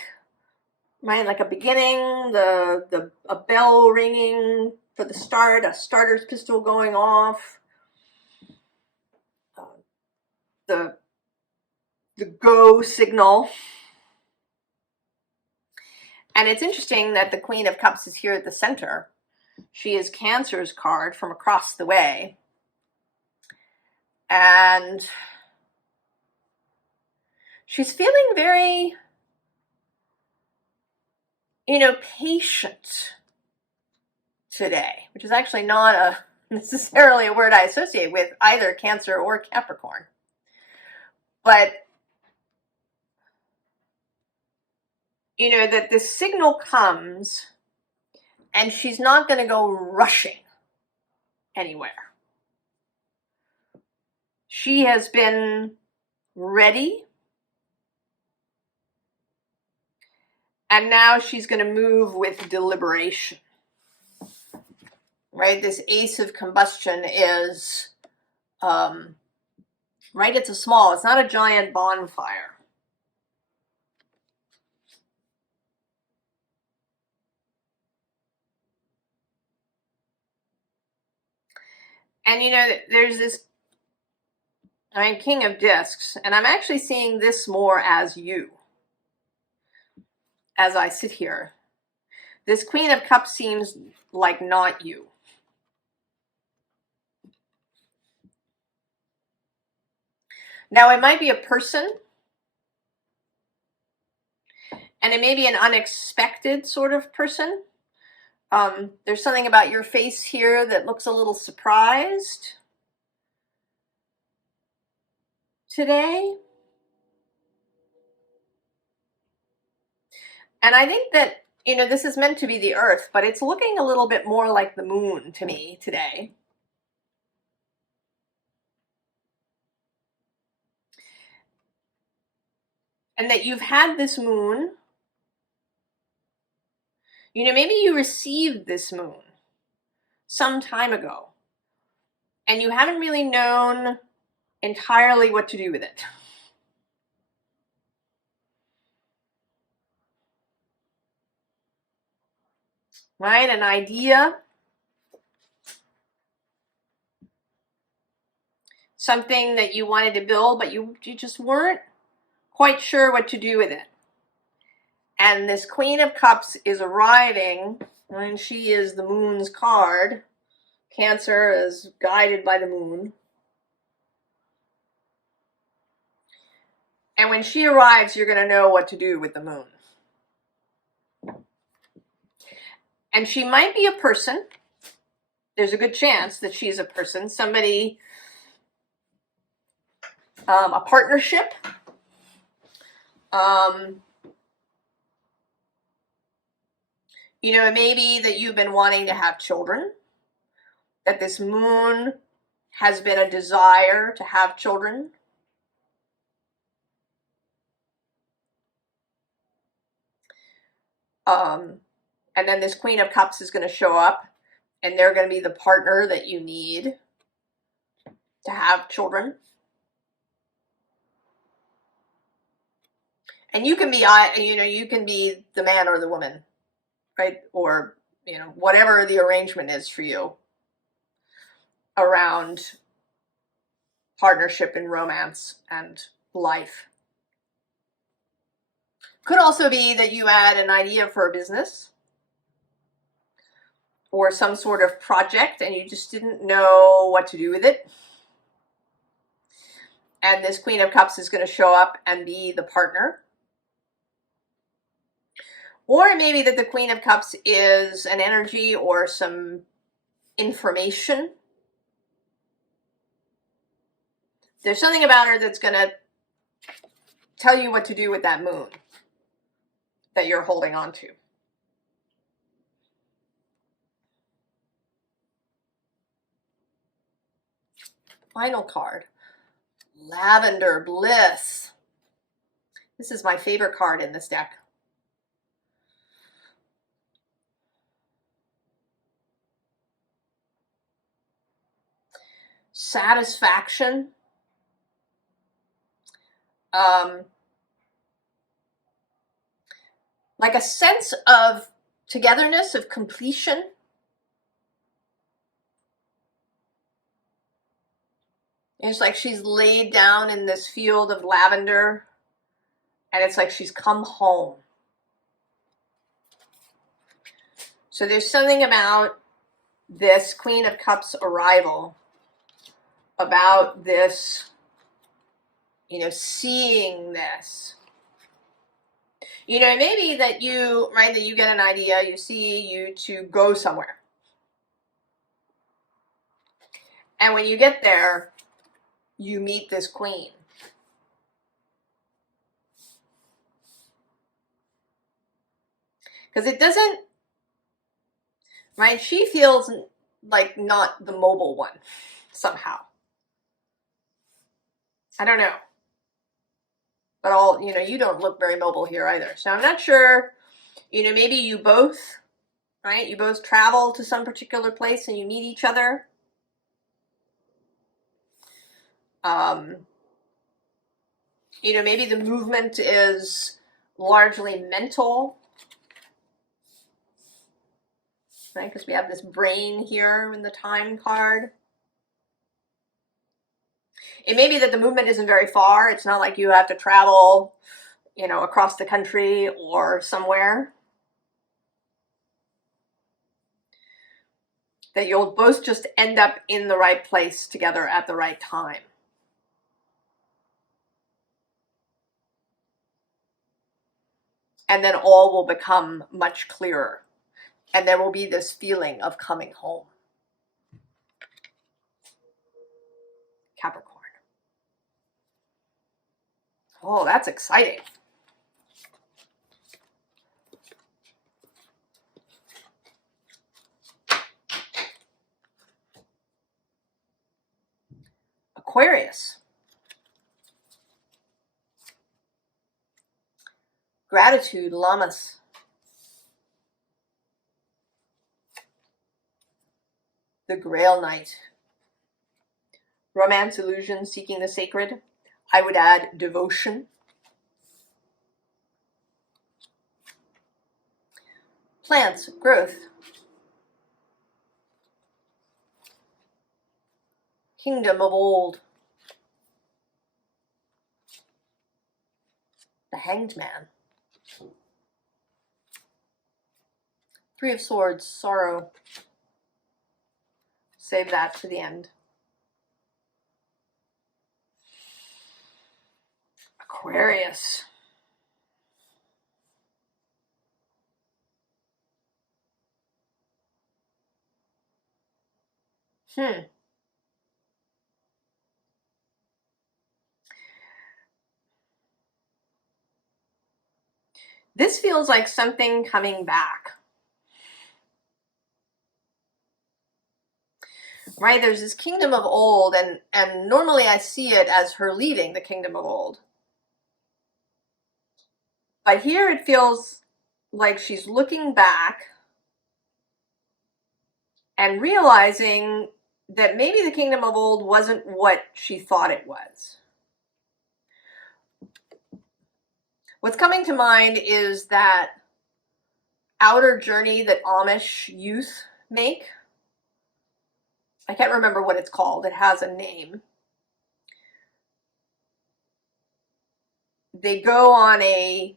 right, like a beginning, a bell ringing for the start, a starter's pistol going off, the go signal. And it's interesting that the Queen of Cups is here at the center. She is Cancer's card from across the way. And she's feeling very, you know, patient today, which is actually not necessarily a word I associate with either Cancer or Capricorn. But, you know, that this signal comes and she's not going to go rushing anywhere. She has been ready, and now she's going to move with deliberation. Right? This Ace of Combustion is, right? It's it's not a giant bonfire. And, you know, there's this, I mean, King of Discs, and I'm actually seeing this more as you, as I sit here. This Queen of Cups seems like not you. Now, it might be a person, and it may be an unexpected sort of person. There's something about your face here that looks a little surprised today. And I think that, you know, this is meant to be the Earth, but it's looking a little bit more like the moon to me today. And that you've had this moon, you know, maybe you received this moon some time ago, and you haven't really known entirely what to do with it. Right? An idea, something that you wanted to build, but you just weren't quite sure what to do with it. And this Queen of Cups is arriving, and she is the moon's card. Cancer is guided by the moon. And when she arrives, you're going to know what to do with the moon. And she might be a person. There's a good chance that she's a person, somebody, a partnership, you know, it may be that you've been wanting to have children, that this moon has been a desire to have children. And then this Queen of Cups is going to show up, and they're going to be the partner that you need to have children. And you can be, you know, you can be the man or the woman, right? Or, you know, whatever the arrangement is for you around partnership and romance and life. Could also be that you had an idea for a business or some sort of project and you just didn't know what to do with it. And this Queen of Cups is going to show up and be the partner. Or it may be that the Queen of Cups is an energy or some information. There's something about her that's going to tell you what to do with that moon that you're holding on to. Final card, Lavender Bliss. This is my favorite card in this deck. Satisfaction. Like a sense of togetherness, of completion. It's like she's laid down in this field of lavender, and it's like she's come home. So there's something about this Queen of Cups arrival, about this, you know, seeing this. You know, maybe that you, right, that you get an idea, you see you to go somewhere. And when you get there, you meet this queen. Because it doesn't, right, she feels like not the mobile one somehow. I don't know. But all, you know, you don't look very mobile here either. So I'm not sure, you know, maybe you both, right? You both travel to some particular place and you meet each other. You know, maybe the movement is largely mental, right? Because we have this brain here in the Time card. It may be that the movement isn't very far. It's not like you have to travel, you know, across the country or somewhere. That you'll both just end up in the right place together at the right time. And then all will become much clearer. And there will be this feeling of coming home. Capricorn. Oh, that's exciting. Aquarius. Gratitude, Llamas. The Grail Knight. Romance, illusion, seeking the sacred. I would add devotion. Plants, growth. Kingdom of old. The Hanged Man. Three of Swords, sorrow. Save that to the end. Aquarius. This feels like something coming back. Right, there's this kingdom of old, and normally I see it as her leaving the kingdom of old. But here it feels like she's looking back and realizing that maybe the kingdom of old wasn't what she thought it was. What's coming to mind is that outer journey that Amish youth make. I can't remember what it's called. It has a name. They go on a,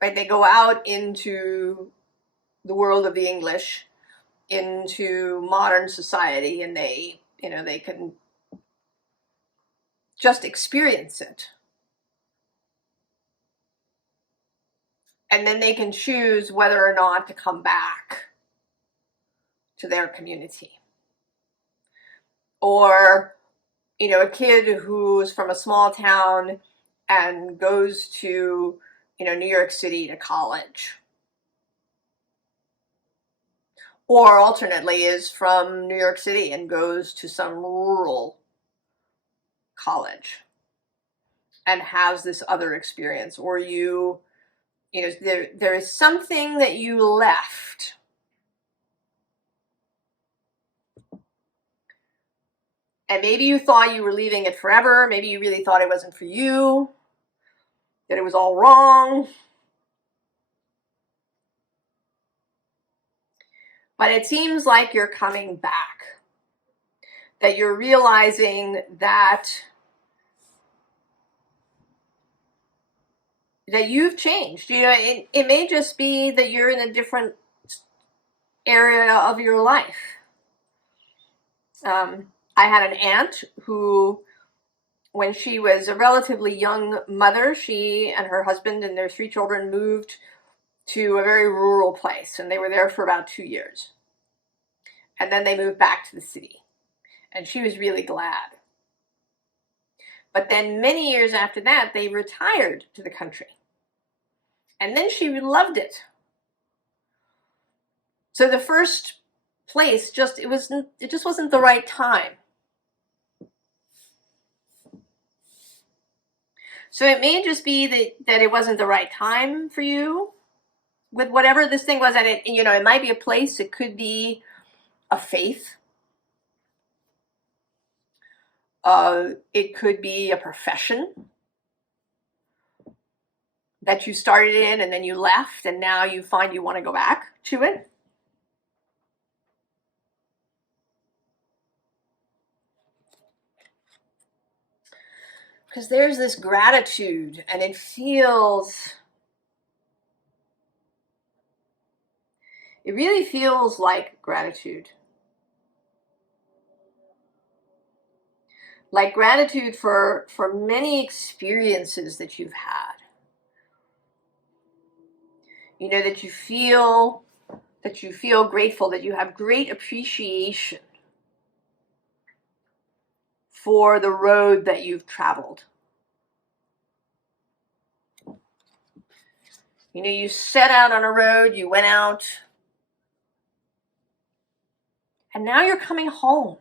right, they go out into the world of the English, into modern society, and they, you know, they can just experience it. And then they can choose whether or not to come back to their community. Or, you know, a kid who's from a small town and goes to, you know, New York City to college. Or alternately is from New York City and goes to some rural college and has this other experience. Or you know, there is something that you left. And maybe you thought you were leaving it forever. Maybe you really thought it wasn't for you, that it was all wrong. But it seems like you're coming back, that you're realizing that you've changed. You know, it may just be that you're in a different area of your life. I had an aunt who, when she was a relatively young mother, she and her husband and their 3 children moved to a very rural place, and they were there for about 2 years. And then they moved back to the city, and she was really glad. But then many years after that, they retired to the country. And then she loved it. So the first place it just wasn't the right time. So it may just be that it wasn't the right time for you with whatever this thing was. And it, you know, it might be a place, it could be a faith. It could be a profession that you started in and then you left and now you find you want to go back to it. Because there's this gratitude, and it really feels like gratitude. Like gratitude for many experiences that you've had. You know, that you feel grateful, that you have great appreciation for the road that you've traveled. You know, you set out on a road, you went out, and now you're coming home.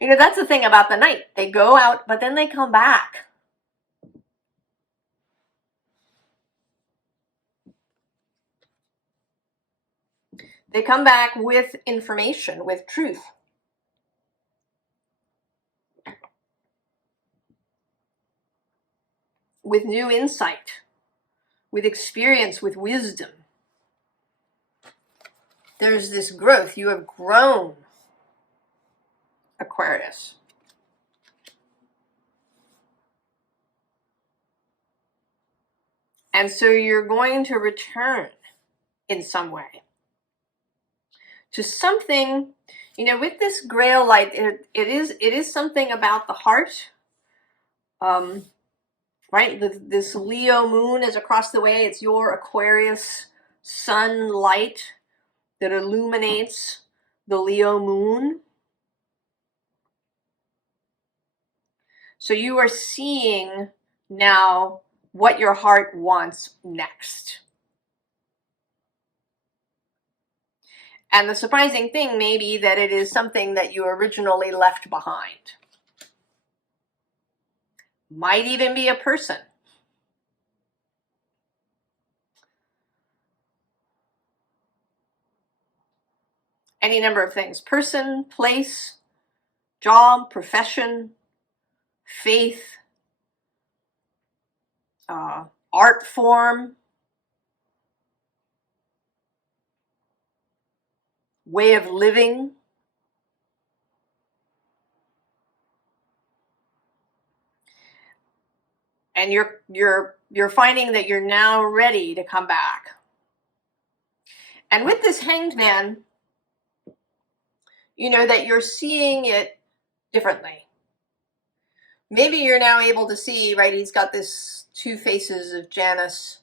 You know, that's the thing about the night. They go out, but then they come back. They come back with information, with truth. With new insight, with experience, with wisdom. There's this growth. You have grown, Aquarius. And so you're going to return in some way to something, you know, with this Grail light, it is something about the heart. Right? This Leo moon is across the way. It's your Aquarius sun light that illuminates the Leo moon. So you are seeing now what your heart wants next. And the surprising thing may be that it is something that you originally left behind. Might even be a person. Any number of things. Person, place, job, profession, faith, art form, way of living. And you're finding that you're now ready to come back. And with this Hanged Man, you know that you're seeing it differently. Maybe you're now able to see, right, he's got this two faces of Janus.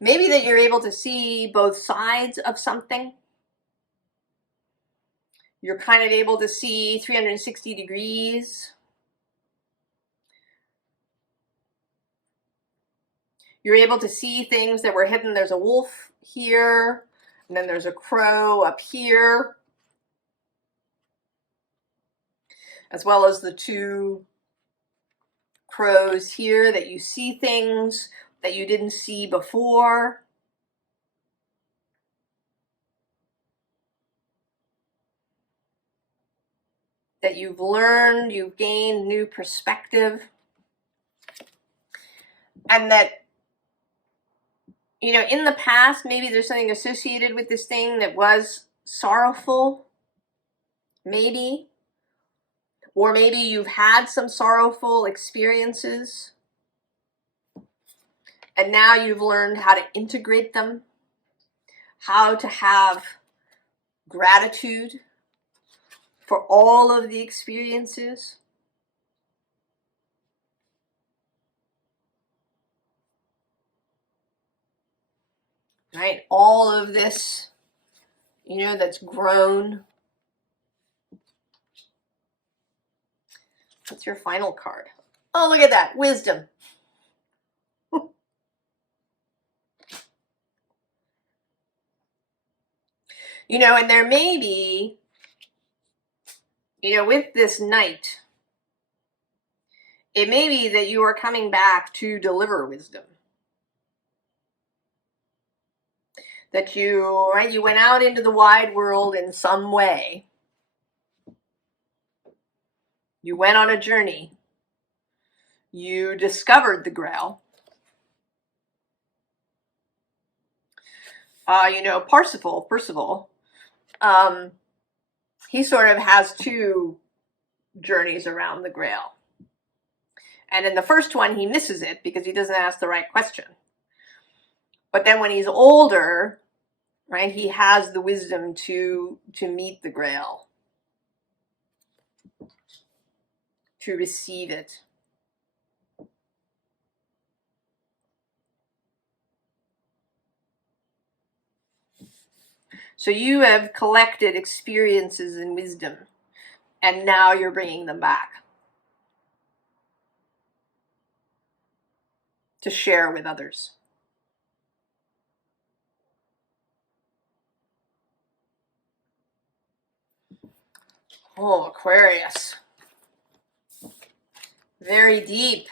Maybe that you're able to see both sides of something. You're kind of able to see 360 degrees. You're able to see things that were hidden. There's a wolf here, and then there's a crow up here, as well as the two crows here, that you see things that you didn't see before. That you've learned, you've gained new perspective. And that, you know, in the past, maybe there's something associated with this thing that was sorrowful, maybe. Or maybe you've had some sorrowful experiences, and now you've learned how to integrate them, how to have gratitude for all of the experiences. Right? All of this, you know, that's grown. What's your final card? Oh, look at that. Wisdom. You know, and there may be, you know, with this Knight, it may be that you are coming back to deliver wisdom. That you, right, you went out into the wide world in some way. You went on a journey. You discovered the Grail. You know, Percival, he sort of has two journeys around the Grail. And in the first one, he misses it because he doesn't ask the right question. But then when he's older, right, he has the wisdom to meet the Grail, to receive it. So you have collected experiences and wisdom, and now you're bringing them back to share with others. Oh, Aquarius. Very deep.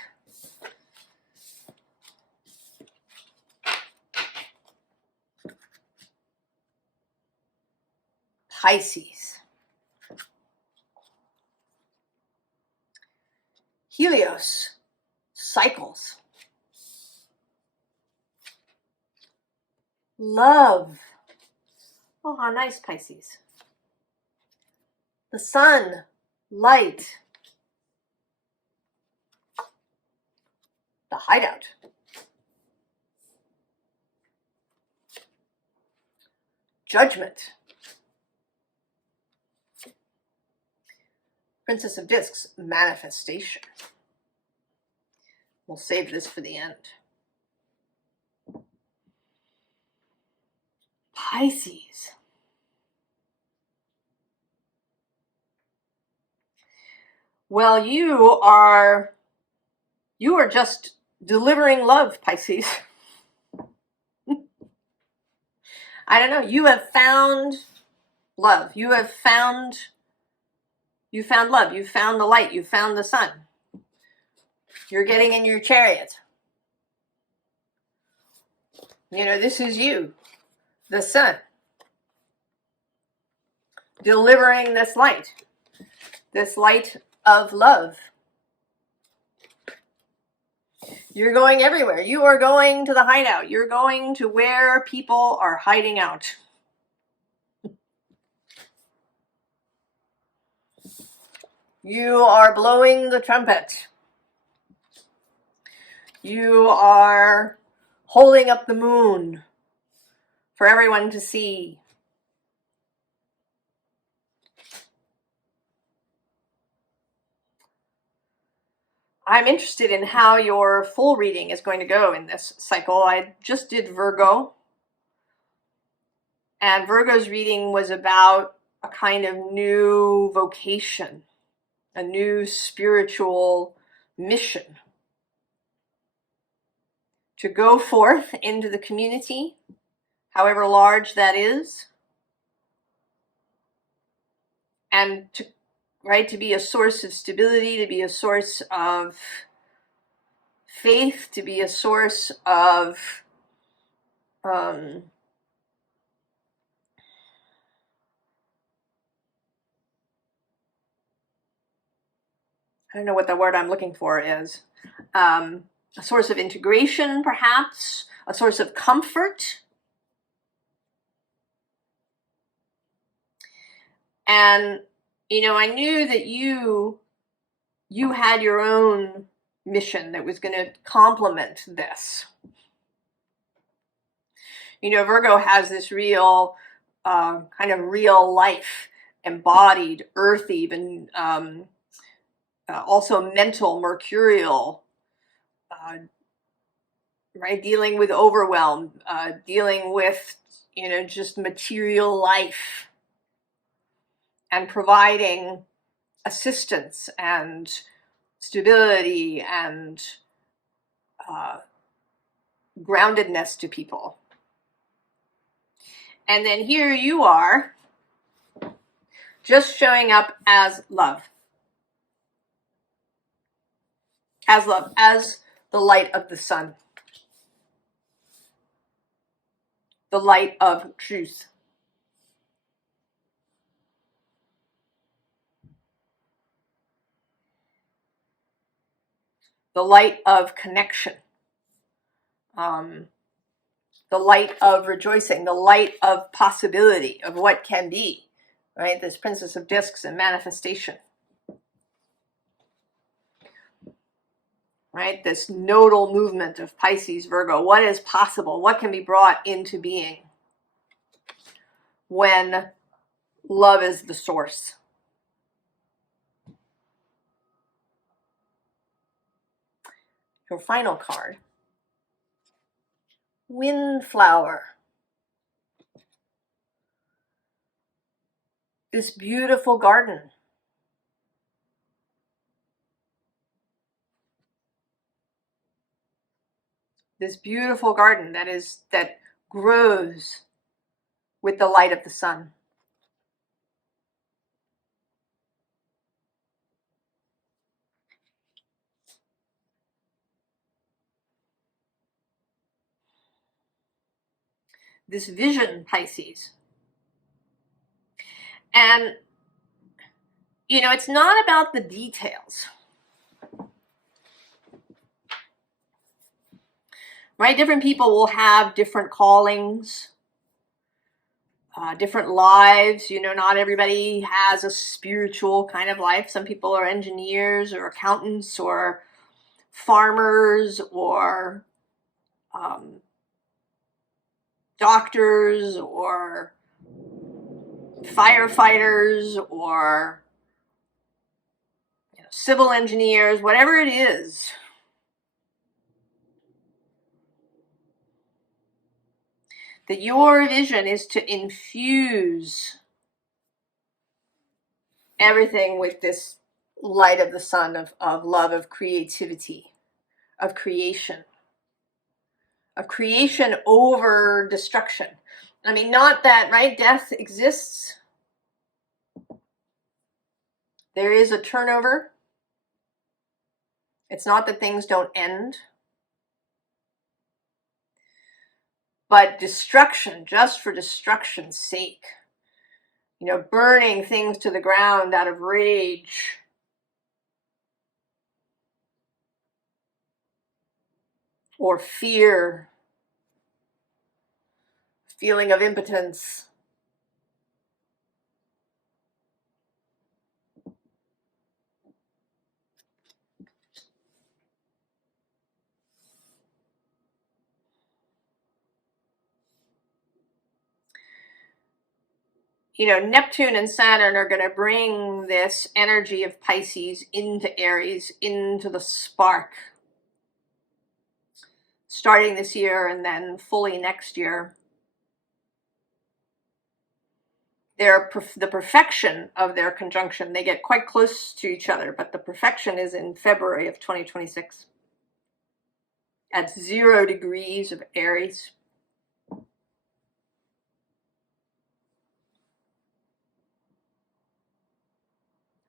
Pisces. Helios. Cycles. Love. Oh, how nice, Pisces. The sun. Light. The hideout. Judgment. Princess of Discs. Manifestation. We'll save this for the end. Pisces. Well, you are just delivering love, Pisces. I don't know. You have found love. You found love. You found the light. You found the sun. You're getting in your chariot. You know, this is you, the sun, delivering this light of love. You're going everywhere. You are going to the hideout. You're going to where people are hiding out. You are blowing the trumpet. You are holding up the moon for everyone to see. I'm interested in how your full reading is going to go in this cycle. I just did Virgo, and Virgo's reading was about a kind of new vocation, a new spiritual mission to go forth into the community, however large that is, and to be a source of stability, to be a source of faith, to be a source of I don't know what the word I'm looking for is, a source of integration, perhaps, a source of comfort. And, I knew that you had your own mission that was going to complement this. Virgo has this real, kind of real life, embodied, earthy, even also mental, mercurial, right? Dealing with overwhelm, dealing with, just material life, and providing assistance and stability and groundedness to people. And then here you are, just showing up as love. As love, as the light of the sun. The light of truth. The light of connection. The light of rejoicing, the light of possibility, of what can be, right? This Princess of Discs and manifestation, right? This nodal movement of Pisces, Virgo. What is possible? What can be brought into being when love is the source? Your final card, Windflower. This beautiful garden. This beautiful garden that grows with the light of the sun. This vision, Pisces. And, it's not about the details. Right? Different people will have different callings, different lives. Not everybody has a spiritual kind of life. Some people are engineers or accountants or farmers or doctors or firefighters or civil engineers, whatever it is. That your vision is to infuse everything with this light of the sun, of love, of creativity, of creation over destruction. I mean, not that, right? Death exists. There is a turnover. It's not that things don't end. But destruction, just for destruction's sake. Burning things to the ground out of rage. or fear, feeling of impotence. You know, Neptune and Saturn are going to bring this energy of Pisces into Aries, into the spark, starting this year and then fully next year. They're the perfection of their conjunction. They get quite close to each other, but the perfection is in February of 2026 at 0 degrees of Aries.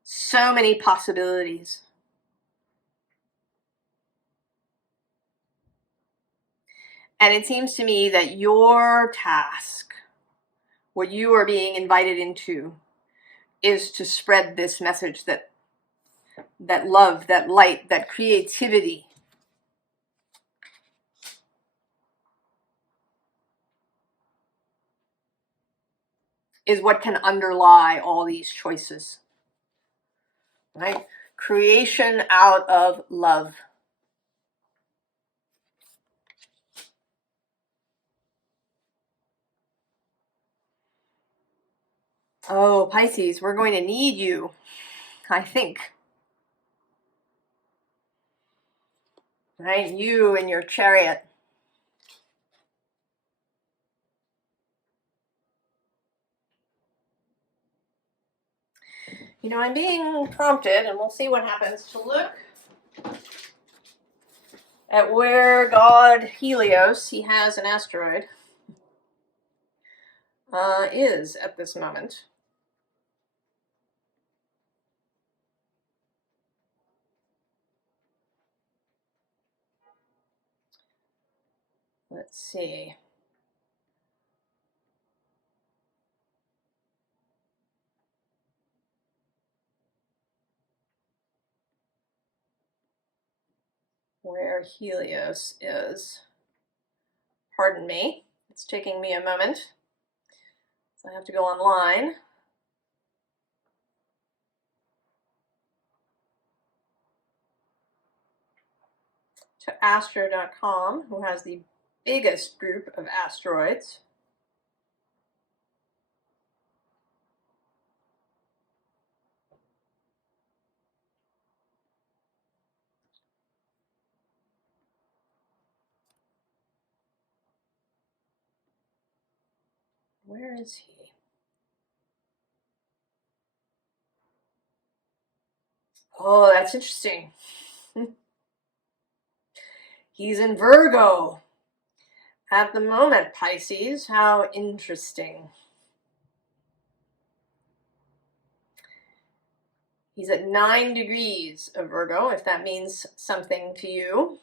So many possibilities. And it seems to me that your task, what you are being invited into, is to spread this message that love, that light, that creativity is what can underlie all these choices, right? Creation out of love. Oh, Pisces, we're going to need you, I think. Right? You and your chariot. You know, I'm being prompted, and we'll see what happens, to look at where God Helios, he has an asteroid, is at this moment. Let's see. Where Helios is. Pardon me. It's taking me a moment. So I have to go online. To astro.com, who has the biggest group of asteroids. Where is he? Oh, that's interesting. He's in Virgo at the moment, Pisces. How interesting. He's at 9 degrees of Virgo, if that means something to you.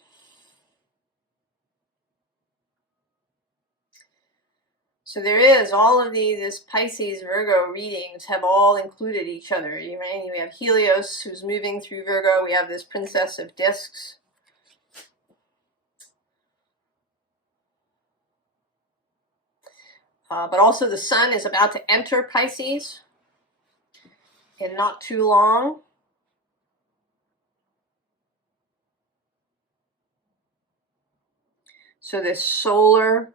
So there is all of this Pisces Virgo readings have all included each other. Right? We have Helios, who's moving through Virgo. We have this Princess of Discs. But also the sun is about to enter Pisces in not too long. So this solar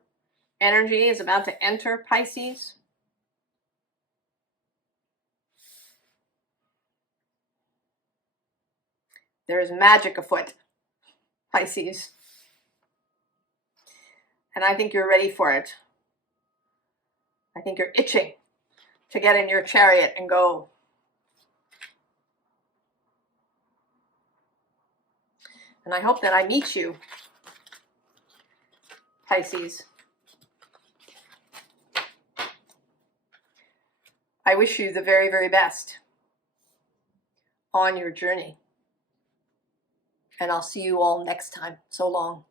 energy is about to enter Pisces. There is magic afoot, Pisces. And I think you're ready for it. I think you're itching to get in your chariot and go. And I hope that I meet you, Pisces. I wish you the very, very best on your journey. And I'll see you all next time. So long.